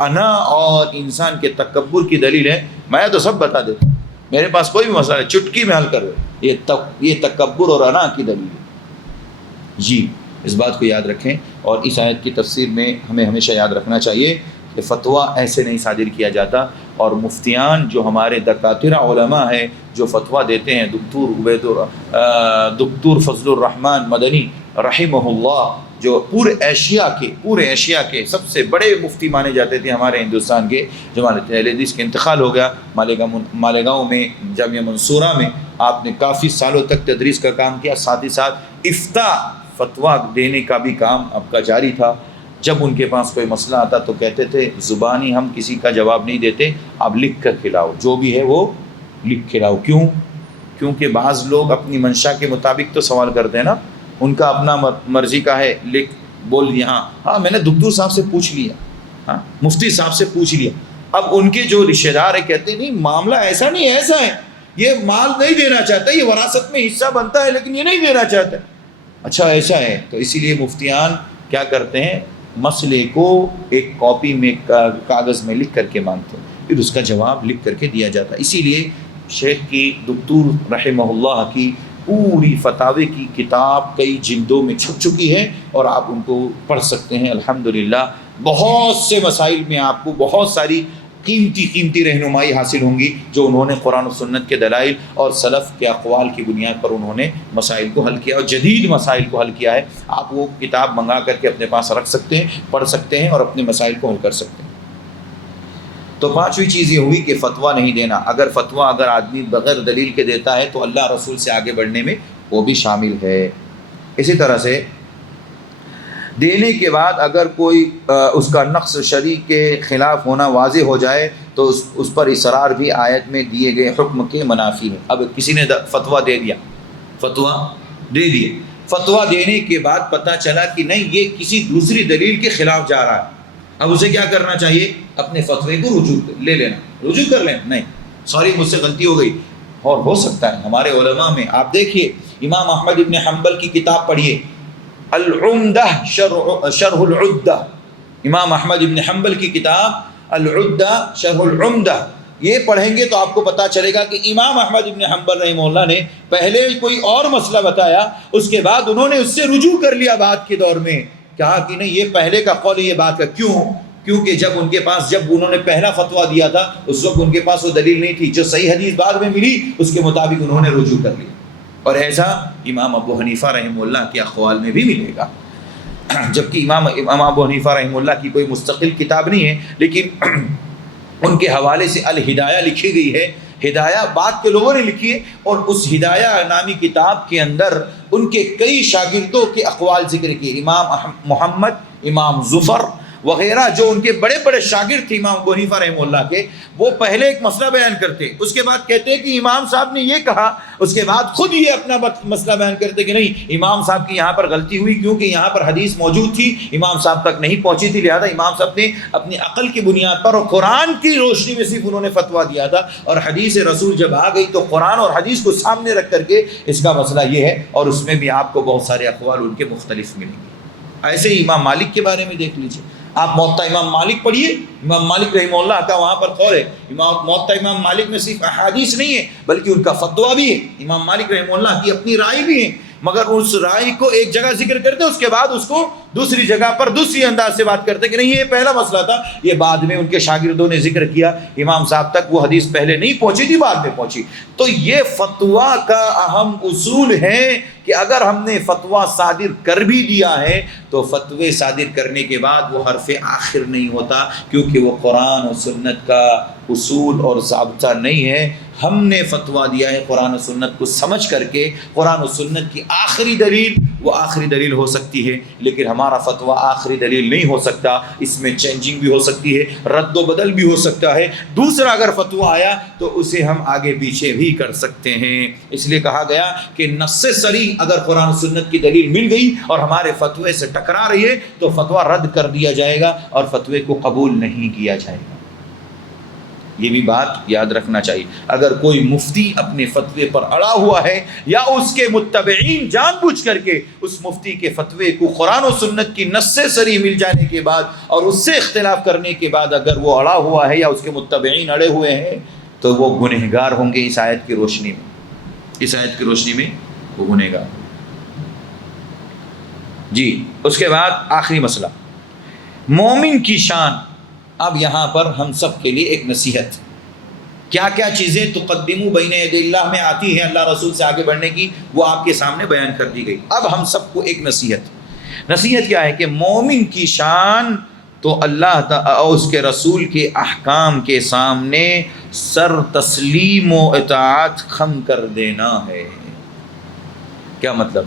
انا اور انسان کے تکبر کی دلیل ہے۔ میں تو سب بتا دیتا ہوں، میرے پاس کوئی بھی مسئلہ ہے چٹکی میں حل کر دے، یہ تکبر اور انا کی دلیل ہے۔ جی اس بات کو یاد رکھیں، اور اس آیت کی تفسیر میں ہمیں ہمیشہ یاد رکھنا چاہیے کہ فتویٰ ایسے نہیں صادر کیا جاتا، اور مفتیان جو ہمارے دکاترہ علماء ہیں جو فتویٰ دیتے ہیں، دکتور فضل الرحمن مدنی رحمہ اللہ، جو پورے ایشیا کے سب سے بڑے مفتی مانے جاتے تھے ہمارے ہندوستان کے، جو اہل حدیث کے انتقال ہو گیا مالیگاؤں میں جامعہ منصورہ میں۔ آپ نے کافی سالوں تک تدریس کا کام کیا، ساتھ ہی ساتھ فتویٰ دینے کا بھی کام آپ کا جاری تھا۔ جب ان کے پاس کوئی مسئلہ آتا تو کہتے تھے زبانی ہم کسی کا جواب نہیں دیتے، آپ لکھ کر کھلاؤ، جو بھی ہے وہ لکھ کھلاؤ۔ کیونکہ بعض لوگ اپنی منشا کے مطابق تو سوال کرتے ہیں نا، ان کا اپنا مرضی کا ہے، لکھ بول دیا، ہاں میں نے دکتور صاحب سے پوچھ لیا، ہاں مفتی صاحب سے پوچھ لیا۔ اب ان کے جو رشتہ دار ہیں کہتے ہیں نہیں معاملہ ایسا نہیں، ایسا ہے، یہ مال نہیں دینا چاہتا، یہ وراثت میں حصہ بنتا ہے لیکن یہ نہیں دینا چاہتا۔ اچھا ایسا ہے، تو اسی لیے مفتیان کیا کرتے ہیں، مسئلے کو ایک کاپی میں کاغذ میں لکھ کر کے مانگتے ہیں، پھر اس کا جواب لکھ کر کے دیا جاتا ہے۔ اسی لیے شیخ کی دکتور رحمہ اللہ کی پوری فتاوی کی کتاب کئی جلدوں میں چھپ چکی ہے، اور آپ ان کو پڑھ سکتے ہیں۔ الحمدللہ بہت سے مسائل میں آپ کو بہت ساری قیمتی رہنمائی حاصل ہوں گی جو انہوں نے قرآن و سنت کے دلائل اور سلف کے اقوال کی بنیاد پر انہوں نے مسائل کو حل کیا، اور جدید مسائل کو حل کیا ہے۔ آپ وہ کتاب منگا کر کے اپنے پاس رکھ سکتے ہیں، پڑھ سکتے ہیں، اور اپنے مسائل کو حل کر سکتے ہیں۔ تو پانچویں چیز یہ ہوئی کہ فتویٰ نہیں دینا۔ اگر آدمی بغیر دلیل کے دیتا ہے تو اللہ رسول سے آگے بڑھنے میں وہ بھی شامل ہے۔ اسی طرح سے دینے کے بعد اگر کوئی اس کا نقص شرع کے خلاف ہونا واضح ہو جائے تو اس پر اصرار بھی آیت میں دیے گئے حکم کے منافی ہے۔ اب کسی نے فتویٰ دے دیا، فتویٰ دینے کے بعد پتہ چلا کہ نہیں یہ کسی دوسری دلیل کے خلاف جا رہا ہے، اب اسے کیا کرنا چاہیے؟ اپنے فتوے کو رجوع کر لیں، نہیں سوری مجھ سے غلطی ہو گئی۔ اور ہو سکتا ہے ہمارے علماء میں آپ دیکھیے، امام احمد ابن حنبل کی کتاب پڑھیے، العمدہ شرح العدہ، امام احمد ابن حنبل کی کتاب العدہ شرح العمدہ، یہ پڑھیں گے تو آپ کو پتہ چلے گا کہ امام احمد ابن حنبل رحمہ اللہ نے پہلے کوئی اور مسئلہ بتایا، اس کے بعد انہوں نے اس سے رجوع کر لیا بعد کے دور میں، کہا کہ نہیں یہ پہلے کا قول یہ بات کا، کیونکہ جب انہوں نے پہلا فتویٰ دیا تھا اس وقت ان کے پاس وہ دلیل نہیں تھی، جو صحیح حدیث بعد میں ملی اس کے مطابق انہوں نے رجوع کر لیا، اور ایسا امام ابو حنیفہ رحمہ اللہ کے اقوال میں بھی ملے گا، جبکہ امام ابو حنیفہ رحمہ اللہ کی کوئی مستقل کتاب نہیں ہے، لیکن ان کے حوالے سے الہدایہ لکھی گئی ہے، ہدایہ بعد کے لوگوں نے لکھی ہے، اور اس ہدایہ نامی کتاب کے اندر ان کے کئی شاگردوں کے اقوال ذکر کیے، امام محمد، امام ظفر وغیرہ جو ان کے بڑے بڑے شاگرد تھے امام ابو حنیفہ رحمہ اللہ کے، وہ پہلے ایک مسئلہ بیان کرتے، اس کے بعد کہتے کہ امام صاحب نے یہ کہا، اس کے بعد خود یہ اپنا مسئلہ بیان کرتے کہ نہیں امام صاحب کی یہاں پر غلطی ہوئی، کیونکہ یہاں پر حدیث موجود تھی امام صاحب تک نہیں پہنچی تھی، لہذا امام صاحب نے اپنی عقل کی بنیاد پر اور قرآن کی روشنی میں صرف انہوں نے فتویٰ دیا تھا، اور حدیث رسول جب آ گئی تو قرآن اور حدیث کو سامنے رکھ کر کے اس کا مسئلہ یہ ہے، اور اس میں بھی آپ کو بہت سارے اقوال ان کے مختلف ملیں گے۔ ایسے ہی امام مالک کے بارے میں دیکھ لیجیے، آپ موطا امام مالک پڑھیے، امام مالک رحمہ اللہ کا وہاں پر قول ہے، موطا امام مالک میں صرف احادیث نہیں ہے بلکہ ان کا فتویٰ بھی ہے، امام مالک رحمہ اللہ کی اپنی رائے بھی ہے، مگر اس رائے کو ایک جگہ ذکر کرتے اس کے بعد اس کو دوسری جگہ پر دوسری انداز سے بات کرتے کہ نہیں یہ پہلا مسئلہ تھا، یہ بعد میں ان کے شاگردوں نے ذکر کیا، امام صاحب تک وہ حدیث پہلے نہیں پہنچی تھی، بعد میں پہنچی۔ تو یہ فتویٰ کا اہم اصول ہے کہ اگر ہم نے فتویٰ صادر کر بھی دیا ہے تو فتوے صادر کرنے کے بعد وہ حرف آخر نہیں ہوتا، کیونکہ وہ قرآن و سنت کا اصول اور ضابطہ نہیں ہے۔ ہم نے فتویٰ دیا ہے قرآن و سنت کو سمجھ کر کے، قرآن و سنت کی آخری دلیل وہ آخری دلیل ہو سکتی ہے، لیکن ہمارا فتویٰ آخری دلیل نہیں ہو سکتا، اس میں چینجنگ بھی ہو سکتی ہے، رد و بدل بھی ہو سکتا ہے، دوسرا اگر فتویٰ آیا تو اسے ہم آگے پیچھے بھی کر سکتے ہیں۔ اس لیے کہا گیا کہ نص صریح اگر قرآن و سنت کی دلیل مل گئی اور ہمارے فتوے سے ٹکرا رہی ہے تو فتویٰ رد کر دیا جائے گا اور فتوے کو قبول نہیں کیا جائے گا۔ یہ بھی بات یاد رکھنا چاہیے، اگر کوئی مفتی اپنے فتوے پر اڑا ہوا ہے یا اس کے متبعین جان بوجھ کر کے اس مفتی کے فتوے کو قرآن و سنت کی نص صریح مل جانے کے بعد اور اس سے اختلاف کرنے کے بعد اگر وہ اڑا ہوا ہے یا اس کے متبعین اڑے ہوئے ہیں تو وہ گنہگار ہوں گے، اس آیت کی روشنی میں، اس آیت کی روشنی میں وہ گنہگار۔ جی اس کے بعد آخری مسئلہ مومن کی شان۔ اب یہاں پر ہم سب کے لیے ایک نصیحت، کیا کیا چیزیں تقدمو بین یدی اللہ میں آتی ہیں اللہ رسول سے آگے بڑھنے کی، وہ آپ کے سامنے بیان کر دی گئی۔ اب ہم سب کو ایک نصیحت کیا ہے کہ مومن کی شان تو اللہ تعالی اور اس کے رسول کے احکام کے سامنے سر تسلیم و اطاعت خم کر دینا ہے۔ کیا مطلب؟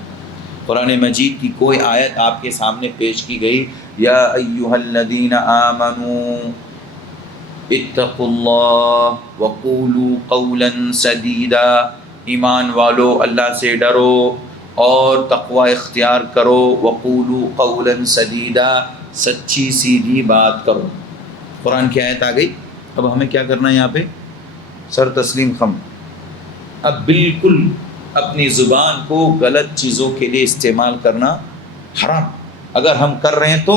قرآن مجید کی کوئی آیت آپ کے سامنے پیش کی گئی، یا ایھا الذین آمنوا اتقوا اللہ وقولوا قولا سدیدا، ایمان والو اللہ سے ڈرو اور تقوی اختیار کرو، وقولوا قولا سدیدا، سچی سیدھی بات کرو۔ قرآن کی آیت آ گئی، اب ہمیں کیا کرنا ہے یہاں پہ؟ سر تسلیم خم۔ اب بالکل اپنی زبان کو غلط چیزوں کے لیے استعمال کرنا حرام۔ اگر ہم کر رہے ہیں تو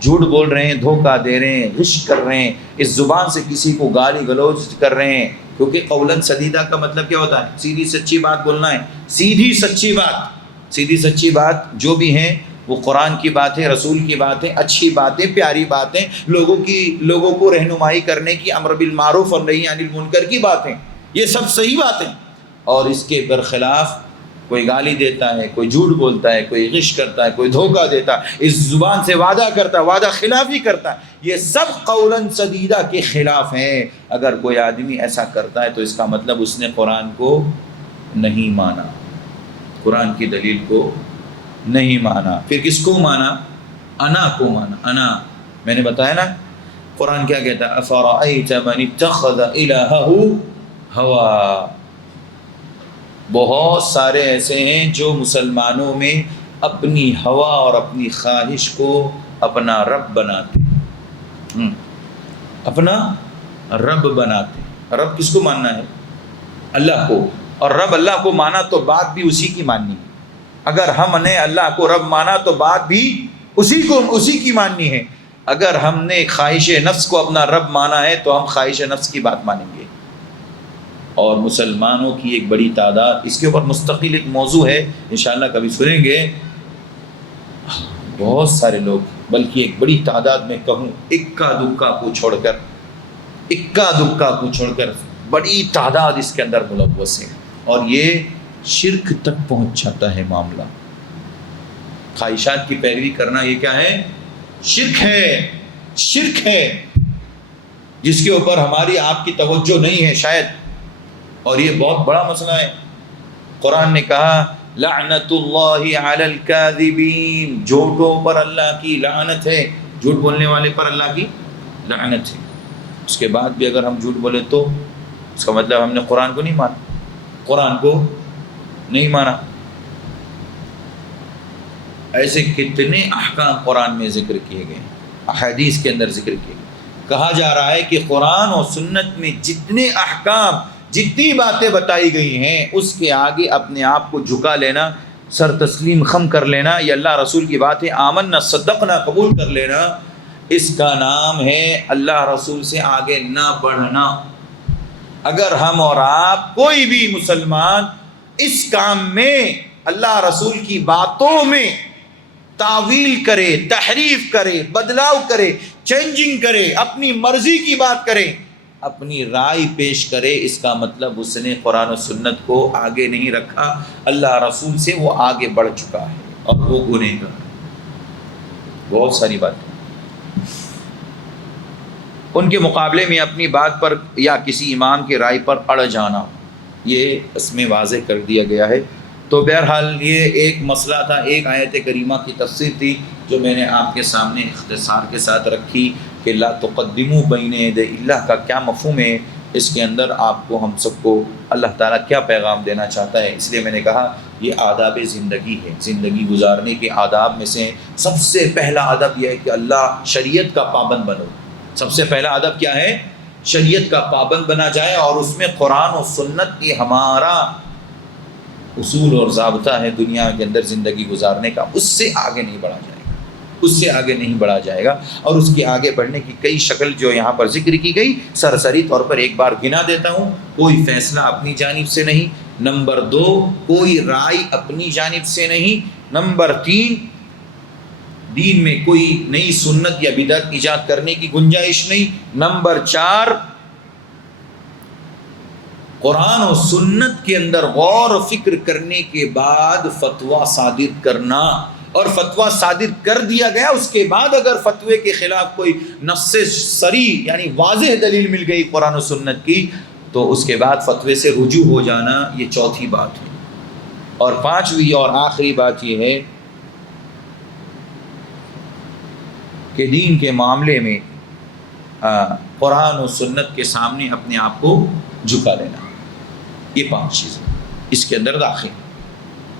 جھوٹ بول رہے ہیں، دھوکہ دے رہے ہیں، غش کر رہے ہیں، اس زبان سے کسی کو گالی گلوچ کر رہے ہیں، کیونکہ قولاً سدیدہ کا مطلب کیا ہوتا ہے؟ سیدھی سچی بات بولنا ہے، سیدھی سچی بات جو بھی ہیں وہ قرآن کی بات ہے، رسول کی بات ہے، اچھی باتیں، پیاری باتیں، لوگوں کو رہنمائی کرنے کی، امر بالمعروف اور نہی عن المنکر کی باتیں، یہ سب صحیح باتیں، اور اس کے برخلاف کوئی گالی دیتا ہے، کوئی جھوٹ بولتا ہے، کوئی غش کرتا ہے، کوئی دھوکہ دیتا ہے، اس زبان سے وعدہ کرتا ہے، وعدہ خلافی کرتا ہے، یہ سب قولاً سدیدہ کے خلاف ہیں۔ اگر کوئی آدمی ایسا کرتا ہے تو اس کا مطلب اس نے قرآن کو نہیں مانا، قرآن کی دلیل کو نہیں مانا۔ پھر کس کو مانا؟ انا کو مانا۔ انا میں نے بتایا نا، قرآن کیا کہتا ہے؟ افرأیت من اتخذ الہہ ہوا۔ بہت سارے ایسے ہیں جو مسلمانوں میں اپنی ہوا اور اپنی خواہش کو اپنا رب بناتے، اپنا رب بناتے۔ رب کس کو ماننا ہے؟ اللہ کو، اور رب اللہ کو مانا تو بات بھی اسی کی ماننی ہے۔ اگر ہم نے اللہ کو رب مانا تو بات بھی اسی کی ماننی ہے۔ اگر ہم نے خواہش نفس کو اپنا رب مانا ہے تو ہم خواہش نفس کی بات مانیں گے۔ اور مسلمانوں کی ایک بڑی تعداد، اس کے اوپر مستقل ایک موضوع ہے، انشاءاللہ کبھی سنیں گے، بہت سارے لوگ بلکہ ایک بڑی تعداد میں کہوں اکا دکا کو چھوڑ کر بڑی تعداد اس کے اندر ملوث ہے، اور یہ شرک تک پہنچ جاتا ہے معاملہ۔ خواہشات کی پیروی کرنا یہ کیا ہے؟ شرک ہے جس کے اوپر ہماری آپ کی توجہ نہیں ہے شاید، اور یہ بہت بڑا مسئلہ ہے۔ قرآن نے کہا لعنت اللہ علی الکاذبین، جھوٹوں پر اللہ کی لعنت ہے، جھوٹ بولنے والے پر اللہ کی لعنت ہے۔ اس کے بعد بھی اگر ہم جھوٹ بولے تو اس کا مطلب ہم نے قرآن کو نہیں مانا۔ ایسے کتنے احکام قرآن میں ذکر کیے گئے، احادیث کے اندر ذکر کیے گئے۔ کہا جا رہا ہے کہ قرآن اور سنت میں جتنے احکام، جتنی باتیں بتائی گئی ہیں، اس کے آگے اپنے آپ کو جھکا لینا، سر تسلیم خم کر لینا، یہ اللہ رسول کی بات ہے، آمنا صدقنا قبول کر لینا، اس کا نام ہے اللہ رسول سے آگے نہ بڑھنا۔ اگر ہم اور آپ کوئی بھی مسلمان اس کام میں اللہ رسول کی باتوں میں تعویل کرے، تحریف کرے، بدلاؤ کرے، چینجنگ کرے، اپنی مرضی کی بات کرے، اپنی رائے پیش کرے، اس کا مطلب اس نے قرآن و سنت کو آگے نہیں رکھا، اللہ رسول سے وہ آگے بڑھ چکا ہے اور وہ گنہگار ہے۔ بہت ساری باتیں ان کے مقابلے میں اپنی بات پر یا کسی امام کی رائے پر اڑ جانا، یہ اس میں واضح کر دیا گیا ہے۔ تو بہرحال یہ ایک مسئلہ تھا، ایک آیت کریمہ کی تفسیر تھی جو میں نے آپ کے سامنے اختصار کے ساتھ رکھی کہ لا تقدموا بین یدی اللہ کا کیا مفہوم ہے، اس کے اندر آپ کو، ہم سب کو اللہ تعالیٰ کیا پیغام دینا چاہتا ہے۔ اس لیے میں نے کہا یہ آداب زندگی ہے، زندگی گزارنے کے آداب میں سے سب سے پہلا ادب یہ ہے کہ اللہ شریعت کا پابند بنو۔ سب سے پہلا ادب کیا ہے؟ شریعت کا پابند بنا جائے، اور اس میں قرآن و سنت یہ ہمارا اصول اور ضابطہ ہے دنیا کے اندر زندگی گزارنے کا، اس سے آگے نہیں بڑھا جائے گا، اور اس کے آگے بڑھنے کی کئی شکل جو یہاں پر ذکر کی گئی، سرسری طور پر ایک بار گنا دیتا ہوں۔ کوئی فیصلہ اپنی جانب سے نہیں، نمبر 2 کوئی رائے اپنی جانب سے نہیں، نمبر 3 دین میں کوئی نئی سنت یا بدعت ایجاد کرنے کی گنجائش نہیں، نمبر 4 قرآن و سنت کے اندر غور و فکر کرنے کے بعد فتویٰ صادر کرنا، اور فتویٰ صادر کر دیا گیا اس کے بعد اگر فتوے کے خلاف کوئی نص صریح یعنی واضح دلیل مل گئی قرآن و سنت کی، تو اس کے بعد فتوے سے رجوع ہو جانا، یہ چوتھی بات ہے۔ اور 5ویں اور آخری بات یہ ہے کہ دین کے معاملے میں قرآن و سنت کے سامنے اپنے آپ کو جھکا لینا، یہ 5 چیزیں اس کے اندر داخل۔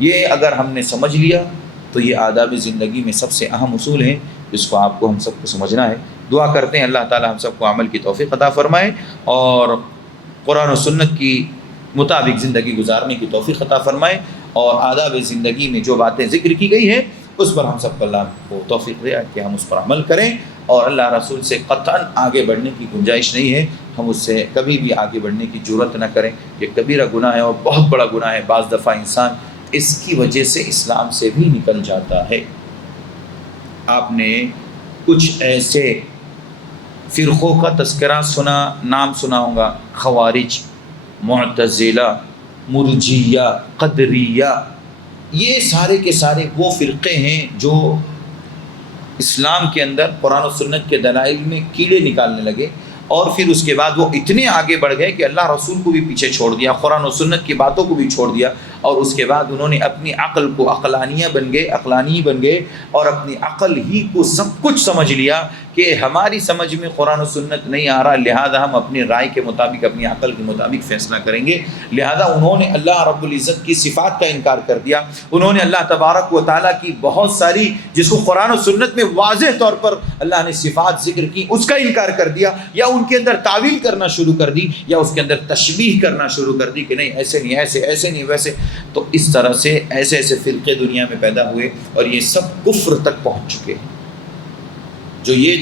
یہ اگر ہم نے سمجھ لیا تو یہ آداب زندگی میں سب سے اہم اصول ہیں، جس کو آپ کو، ہم سب کو سمجھنا ہے۔ دعا کرتے ہیں اللہ تعالی ہم سب کو عمل کی توفیق عطا فرمائے، اور قرآن و سنت کی مطابق زندگی گزارنے کی توفیق عطا فرمائے، اور آداب زندگی میں جو باتیں ذکر کی گئی ہیں اس پر ہم سب کو اللہ کو توفیق دے کہ ہم اس پر عمل کریں، اور اللہ رسول سے قطعاً آگے بڑھنے کی گنجائش نہیں ہے، ہم اس سے کبھی بھی آگے بڑھنے کی جرات نہ کریں۔ یہ کبیرہ گناہ ہے اور بہت بڑا گناہ ہے، بعض دفعہ انسان اس کی وجہ سے اسلام سے بھی نکل جاتا ہے۔ آپ نے کچھ ایسے فرقوں کا تذکرہ سنا، نام سنا ہوگا، خوارج، معتزلہ، مرجیہ، قدریہ، یہ سارے کے سارے وہ فرقے ہیں جو اسلام کے اندر قرآن و سنت کے دلائل میں کیڑے نکالنے لگے، اور پھر اس کے بعد وہ اتنے آگے بڑھ گئے کہ اللہ رسول کو بھی پیچھے چھوڑ دیا، قرآن و سنت کی باتوں کو بھی چھوڑ دیا، اور اس کے بعد انہوں نے اپنی عقل کو عقلانی بن گئے، اور اپنی عقل ہی کو سب کچھ سمجھ لیا کہ ہماری سمجھ میں قرآن و سنت نہیں آ رہا، لہذا ہم اپنی رائے کے مطابق، اپنی عقل کے مطابق فیصلہ کریں گے۔ لہذا انہوں نے اللہ رب العزت کی صفات کا انکار کر دیا، انہوں نے اللہ تبارک و تعالیٰ کی بہت ساری، جس کو قرآن و سنت میں واضح طور پر اللہ نے صفات ذکر کی، اس کا انکار کر دیا، یا ان کے اندر تعویل کرنا شروع کر دی، یا اس کے اندر تشبیہ کرنا شروع کر دی کہ نہیں ایسے نہیں، ایسے نہیں، ویسے۔ تو اس طرح سے ایسے فرقے دنیا میں پیدا ہوئے، اور یہ سب کفر تک پہنچ چکے ہیں۔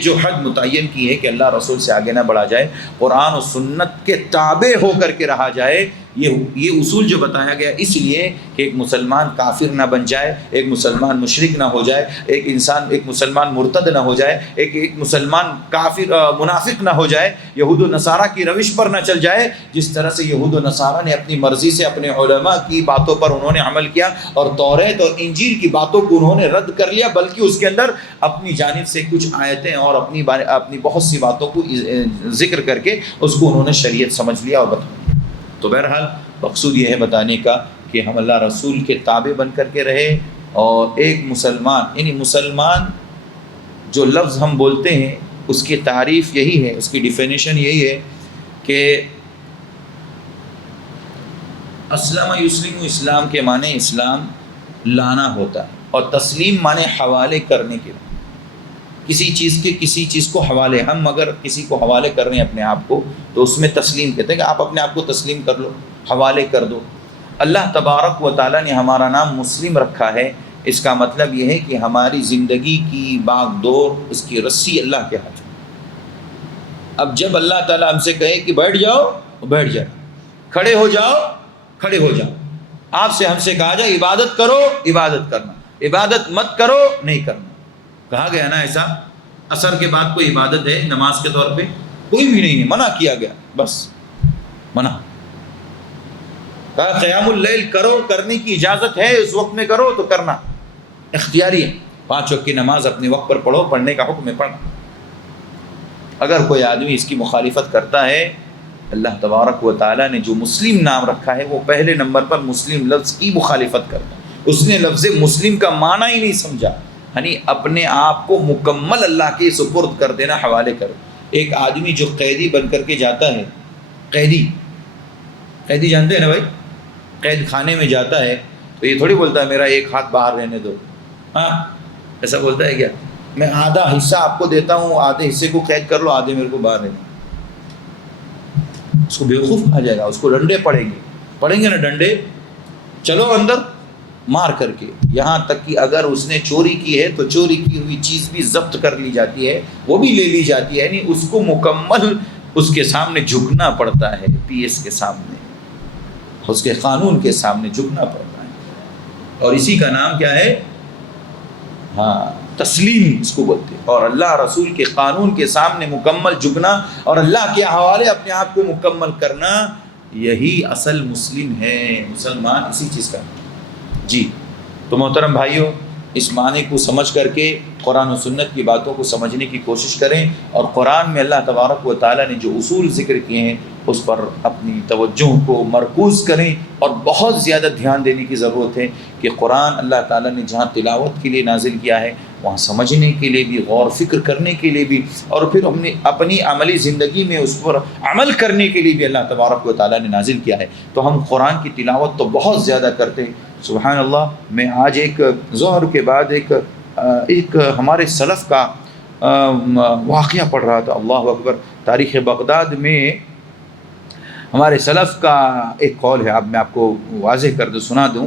جو حد متعین کی ہے کہ اللہ رسول سے آگے نہ بڑھا جائے، قرآن و سنت کے تابع ہو کر کے رہا جائے، یہ اصول جو بتایا گیا اس لیے کہ ایک مسلمان کافر نہ بن جائے، ایک مسلمان مشرک نہ ہو جائے، ایک مسلمان مرتد نہ ہو جائے، ایک مسلمان کافر منافق نہ ہو جائے، یہود و نصارہ کی روش پر نہ چل جائے، جس طرح سے یہود و نصارہ نے اپنی مرضی سے اپنے علماء کی باتوں پر انہوں نے عمل کیا اور توریت اور انجیل کی باتوں کو انہوں نے رد کر لیا، بلکہ اس کے اندر اپنی جانب سے کچھ آیتیں اور اپنی بہت سی باتوں کو ذکر کر کے اس کو انہوں نے شریعت سمجھ لیا اور بتا دیا۔ تو بہرحال مقصود یہ ہے بتانے کا کہ ہم اللہ رسول کے تابع بن کر کے رہے، اور ایک مسلمان یعنی مسلمان جو لفظ ہم بولتے ہیں اس کی تعریف یہی ہے، اس کی ڈیفینیشن یہی ہے کہ اسلم یسلم، اسلام کے معنی اسلام لانا ہوتا ہے، اور تسلیم معنی حوالے کرنے کے، کسی چیز کو حوالے، ہم اگر کسی کو حوالے کر رہے ہیں اپنے آپ کو تو اس میں تسلیم کہتے ہیں کہ آپ اپنے آپ کو تسلیم کر لو، حوالے کر دو۔ اللہ تبارک و تعالیٰ نے ہمارا نام مسلم رکھا ہے، اس کا مطلب یہ ہے کہ ہماری زندگی کی باغ دور اس کی رسی اللہ کے ہاتھ میں۔ اب جب اللہ تعالیٰ ہم سے کہے کہ بیٹھ جاؤ، بیٹھ جاؤ، کھڑے ہو جاؤ، کھڑے ہو جاؤ، آپ سے ہم سے کہا جائے عبادت کرو، عبادت کرنا، عبادت مت کرو، نہیں کرنا۔ کہا گیا نا ایسا، عصر کے بعد کوئی عبادت ہے نماز کے طور پہ؟ کوئی بھی نہیں ہے، منع کیا گیا، بس منع۔ کہا قیام اللیل کرو، کرنے کی اجازت ہے، اس وقت میں کرو تو کرنا، اختیاری ہے۔ 5 وقت کی نماز اپنے وقت پر پڑھو، پڑھنے کا حکم ہے، پڑھنا۔ اگر کوئی آدمی اس کی مخالفت کرتا ہے، اللہ تبارک و تعالیٰ نے جو مسلم نام رکھا ہے وہ پہلے نمبر پر مسلم لفظ کی مخالفت کرتا ہے، اس نے لفظ مسلم کا معنی ہی نہیں سمجھا، یعنی اپنے آپ کو مکمل اللہ کے سپرد کر دینا، حوالے کرو۔ ایک آدمی جو قیدی بن کر کے جاتا ہے، قیدی جانتے ہیں نا بھائی، قید خانے میں جاتا ہے تو یہ تھوڑی بولتا ہے میرا ایک ہاتھ باہر رہنے دو، ہاں ایسا بولتا ہے کیا؟ میں آدھا حصہ آپ کو دیتا ہوں، آدھے حصے کو قید کر لو، آدھے میرے کو باہر رہنے دو۔ اس کو بیوقوف کہا جائے گا، اس کو ڈنڈے پڑیں گے نا ڈنڈے، چلو اندر، مار کر کے، یہاں تک کہ اگر اس نے چوری کی ہے تو چوری کی ہوئی چیز بھی ضبط کر لی جاتی ہے، وہ بھی لے لی جاتی ہے، یعنی اس کو مکمل اس کے سامنے جھکنا پڑتا ہے، پی ایس کے سامنے، اس کے قانون کے سامنے جھکنا پڑتا ہے، اور اسی کا نام کیا ہے؟ ہاں، تسلیم اس کو بولتے ہیں۔ اور اللہ رسول کے قانون کے سامنے مکمل جھکنا اور اللہ کے حوالے اپنے آپ کو مکمل کرنا، یہی اصل مسلم ہے، مسلمان اسی چیز کا جی۔ تو محترم بھائیوں، اس معنی کو سمجھ کر کے قرآن و سنت کی باتوں کو سمجھنے کی کوشش کریں، اور قرآن میں اللہ تبارک و تعالیٰ نے جو اصول ذکر کیے ہیں اس پر اپنی توجہ کو مرکوز کریں، اور بہت زیادہ دھیان دینے کی ضرورت ہے کہ قرآن اللہ تعالیٰ نے جہاں تلاوت کے لیے نازل کیا ہے وہاں سمجھنے کے لیے بھی، غور فکر کرنے کے لیے بھی، اور پھر اپنی عملی زندگی میں اس پر عمل کرنے کے لیے بھی اللہ تبارک و تعالیٰ نے نازل کیا ہے۔ تو ہم قرآن کی تلاوت تو بہت زیادہ کرتے ہیں، سبحان اللہ۔ میں آج ایک ظہر کے بعد ایک ہمارے سلف کا واقعہ پڑھ رہا تھا، اللہ اکبر۔ تاریخ بغداد میں ہمارے سلف کا ایک قول ہے، اب میں آپ کو واضح کر سنا دوں۔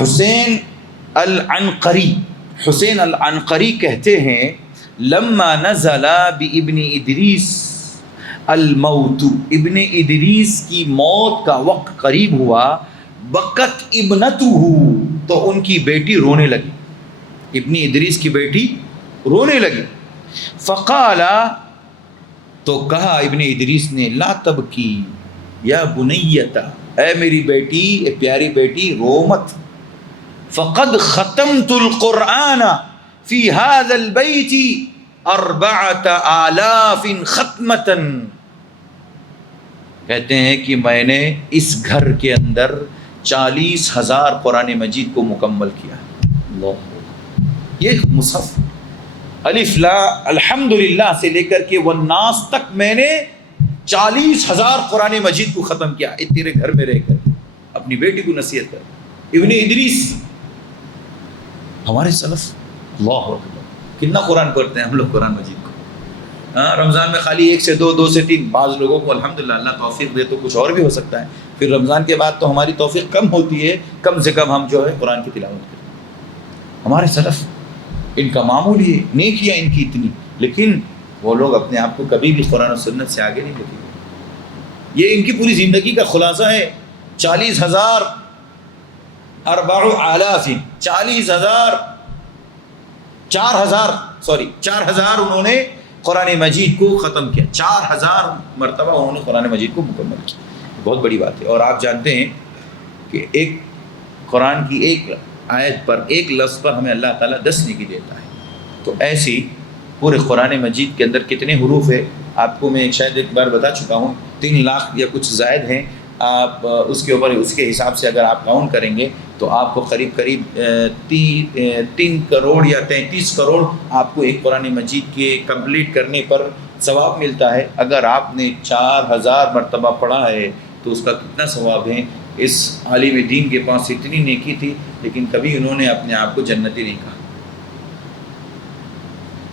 حسین العنقری کہتے ہیں لما نزل بابن ادریس الموت، ابن ادریس کی موت کا وقت قریب ہوا، بکت ابنتہ، تو ان کی بیٹی رونے لگی، ابن ادریس کی بیٹی رونے لگی۔ فقال، تو کہا ابن ادریس نے، لا تبکی یا بنیتا، اے میری بیٹی، اے پیاری بیٹی، رو مت، فقد ختمت القرآن فی هذا البیت 4000 ختمۃ، کہتے ہیں کہ میں نے اس گھر کے اندر 40,000 قرآن مجید کو مکمل کیا۔ اللہ، یہ مصحف الف لا الحمدللہ سے لے کر کے والناس تک میں نے 40,000 قرآن مجید کو ختم کیا، تیرے گھر میں رہ کر، اپنی بیٹی کو نصیحت کر۔ ابن ادریس، ہمارے سلف، اللہ اکبر، کتنا قرآن پڑھتے ہیں ہم لوگ قرآن مجید کو، ہاں، رمضان میں خالی 1 سے 2، 2 سے 3، بعض لوگوں کو الحمدللہ اللہ توفیق دے تو کچھ اور بھی ہو سکتا ہے، پھر رمضان کے بعد تو ہماری توفیق کم ہوتی ہے، کم سے کم ہم جو ہے قرآن کی تلاوت کریں۔ ہمارے سلف، ان کا معمول یہ نیکیاں ان کی اتنی، لیکن وہ لوگ اپنے آپ کو کبھی بھی قرآن و سنت سے آگے نہیں لیتے، یہ ان کی پوری زندگی کا خلاصہ ہے. 40,000 40,000 4,000 انہوں نے قرآن مجید کو ختم کیا. 4,000 مرتبہ انہوں نے قرآن مجید کو مکمل کیا. بہت بڑی بات ہے. اور آپ جانتے ہیں کہ ایک قرآن کی ایک آیت پر، ایک لفظ پر ہمیں اللہ تعالیٰ 10 نیکی دیتا ہے. تو ایسی پورے قرآن مجید کے اندر کتنے حروف ہے آپ کو میں شاید ایک بار بتا چکا ہوں، 3 لاکھ یا کچھ زائد ہیں. آپ اس کے اوپر اس کے حساب سے اگر آپ کاؤنٹ کریں گے تو آپ کو قریب 3 کروڑ یا 33 کروڑ آپ کو ایک قرآن مجید کے کمپلیٹ کرنے پر ثواب ملتا ہے. اگر آپ نے 4,000 مرتبہ پڑھا ہے تو اس کا کتنا ثواب ہے. اس عالم دین کے پاس اتنی نیکی تھی لیکن کبھی انہوں نے اپنے آپ کو جنتی نہیں کہا.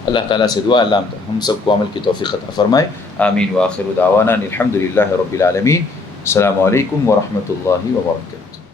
اللہ تعالیٰ سے دعا اللہ ہم سب کو عمل کی توفیق عطا فرمائے. آمین. وآخر دعوانا الحمد للہ رب العالمین. السلام علیکم ورحمۃ اللہ وبرکاتہ.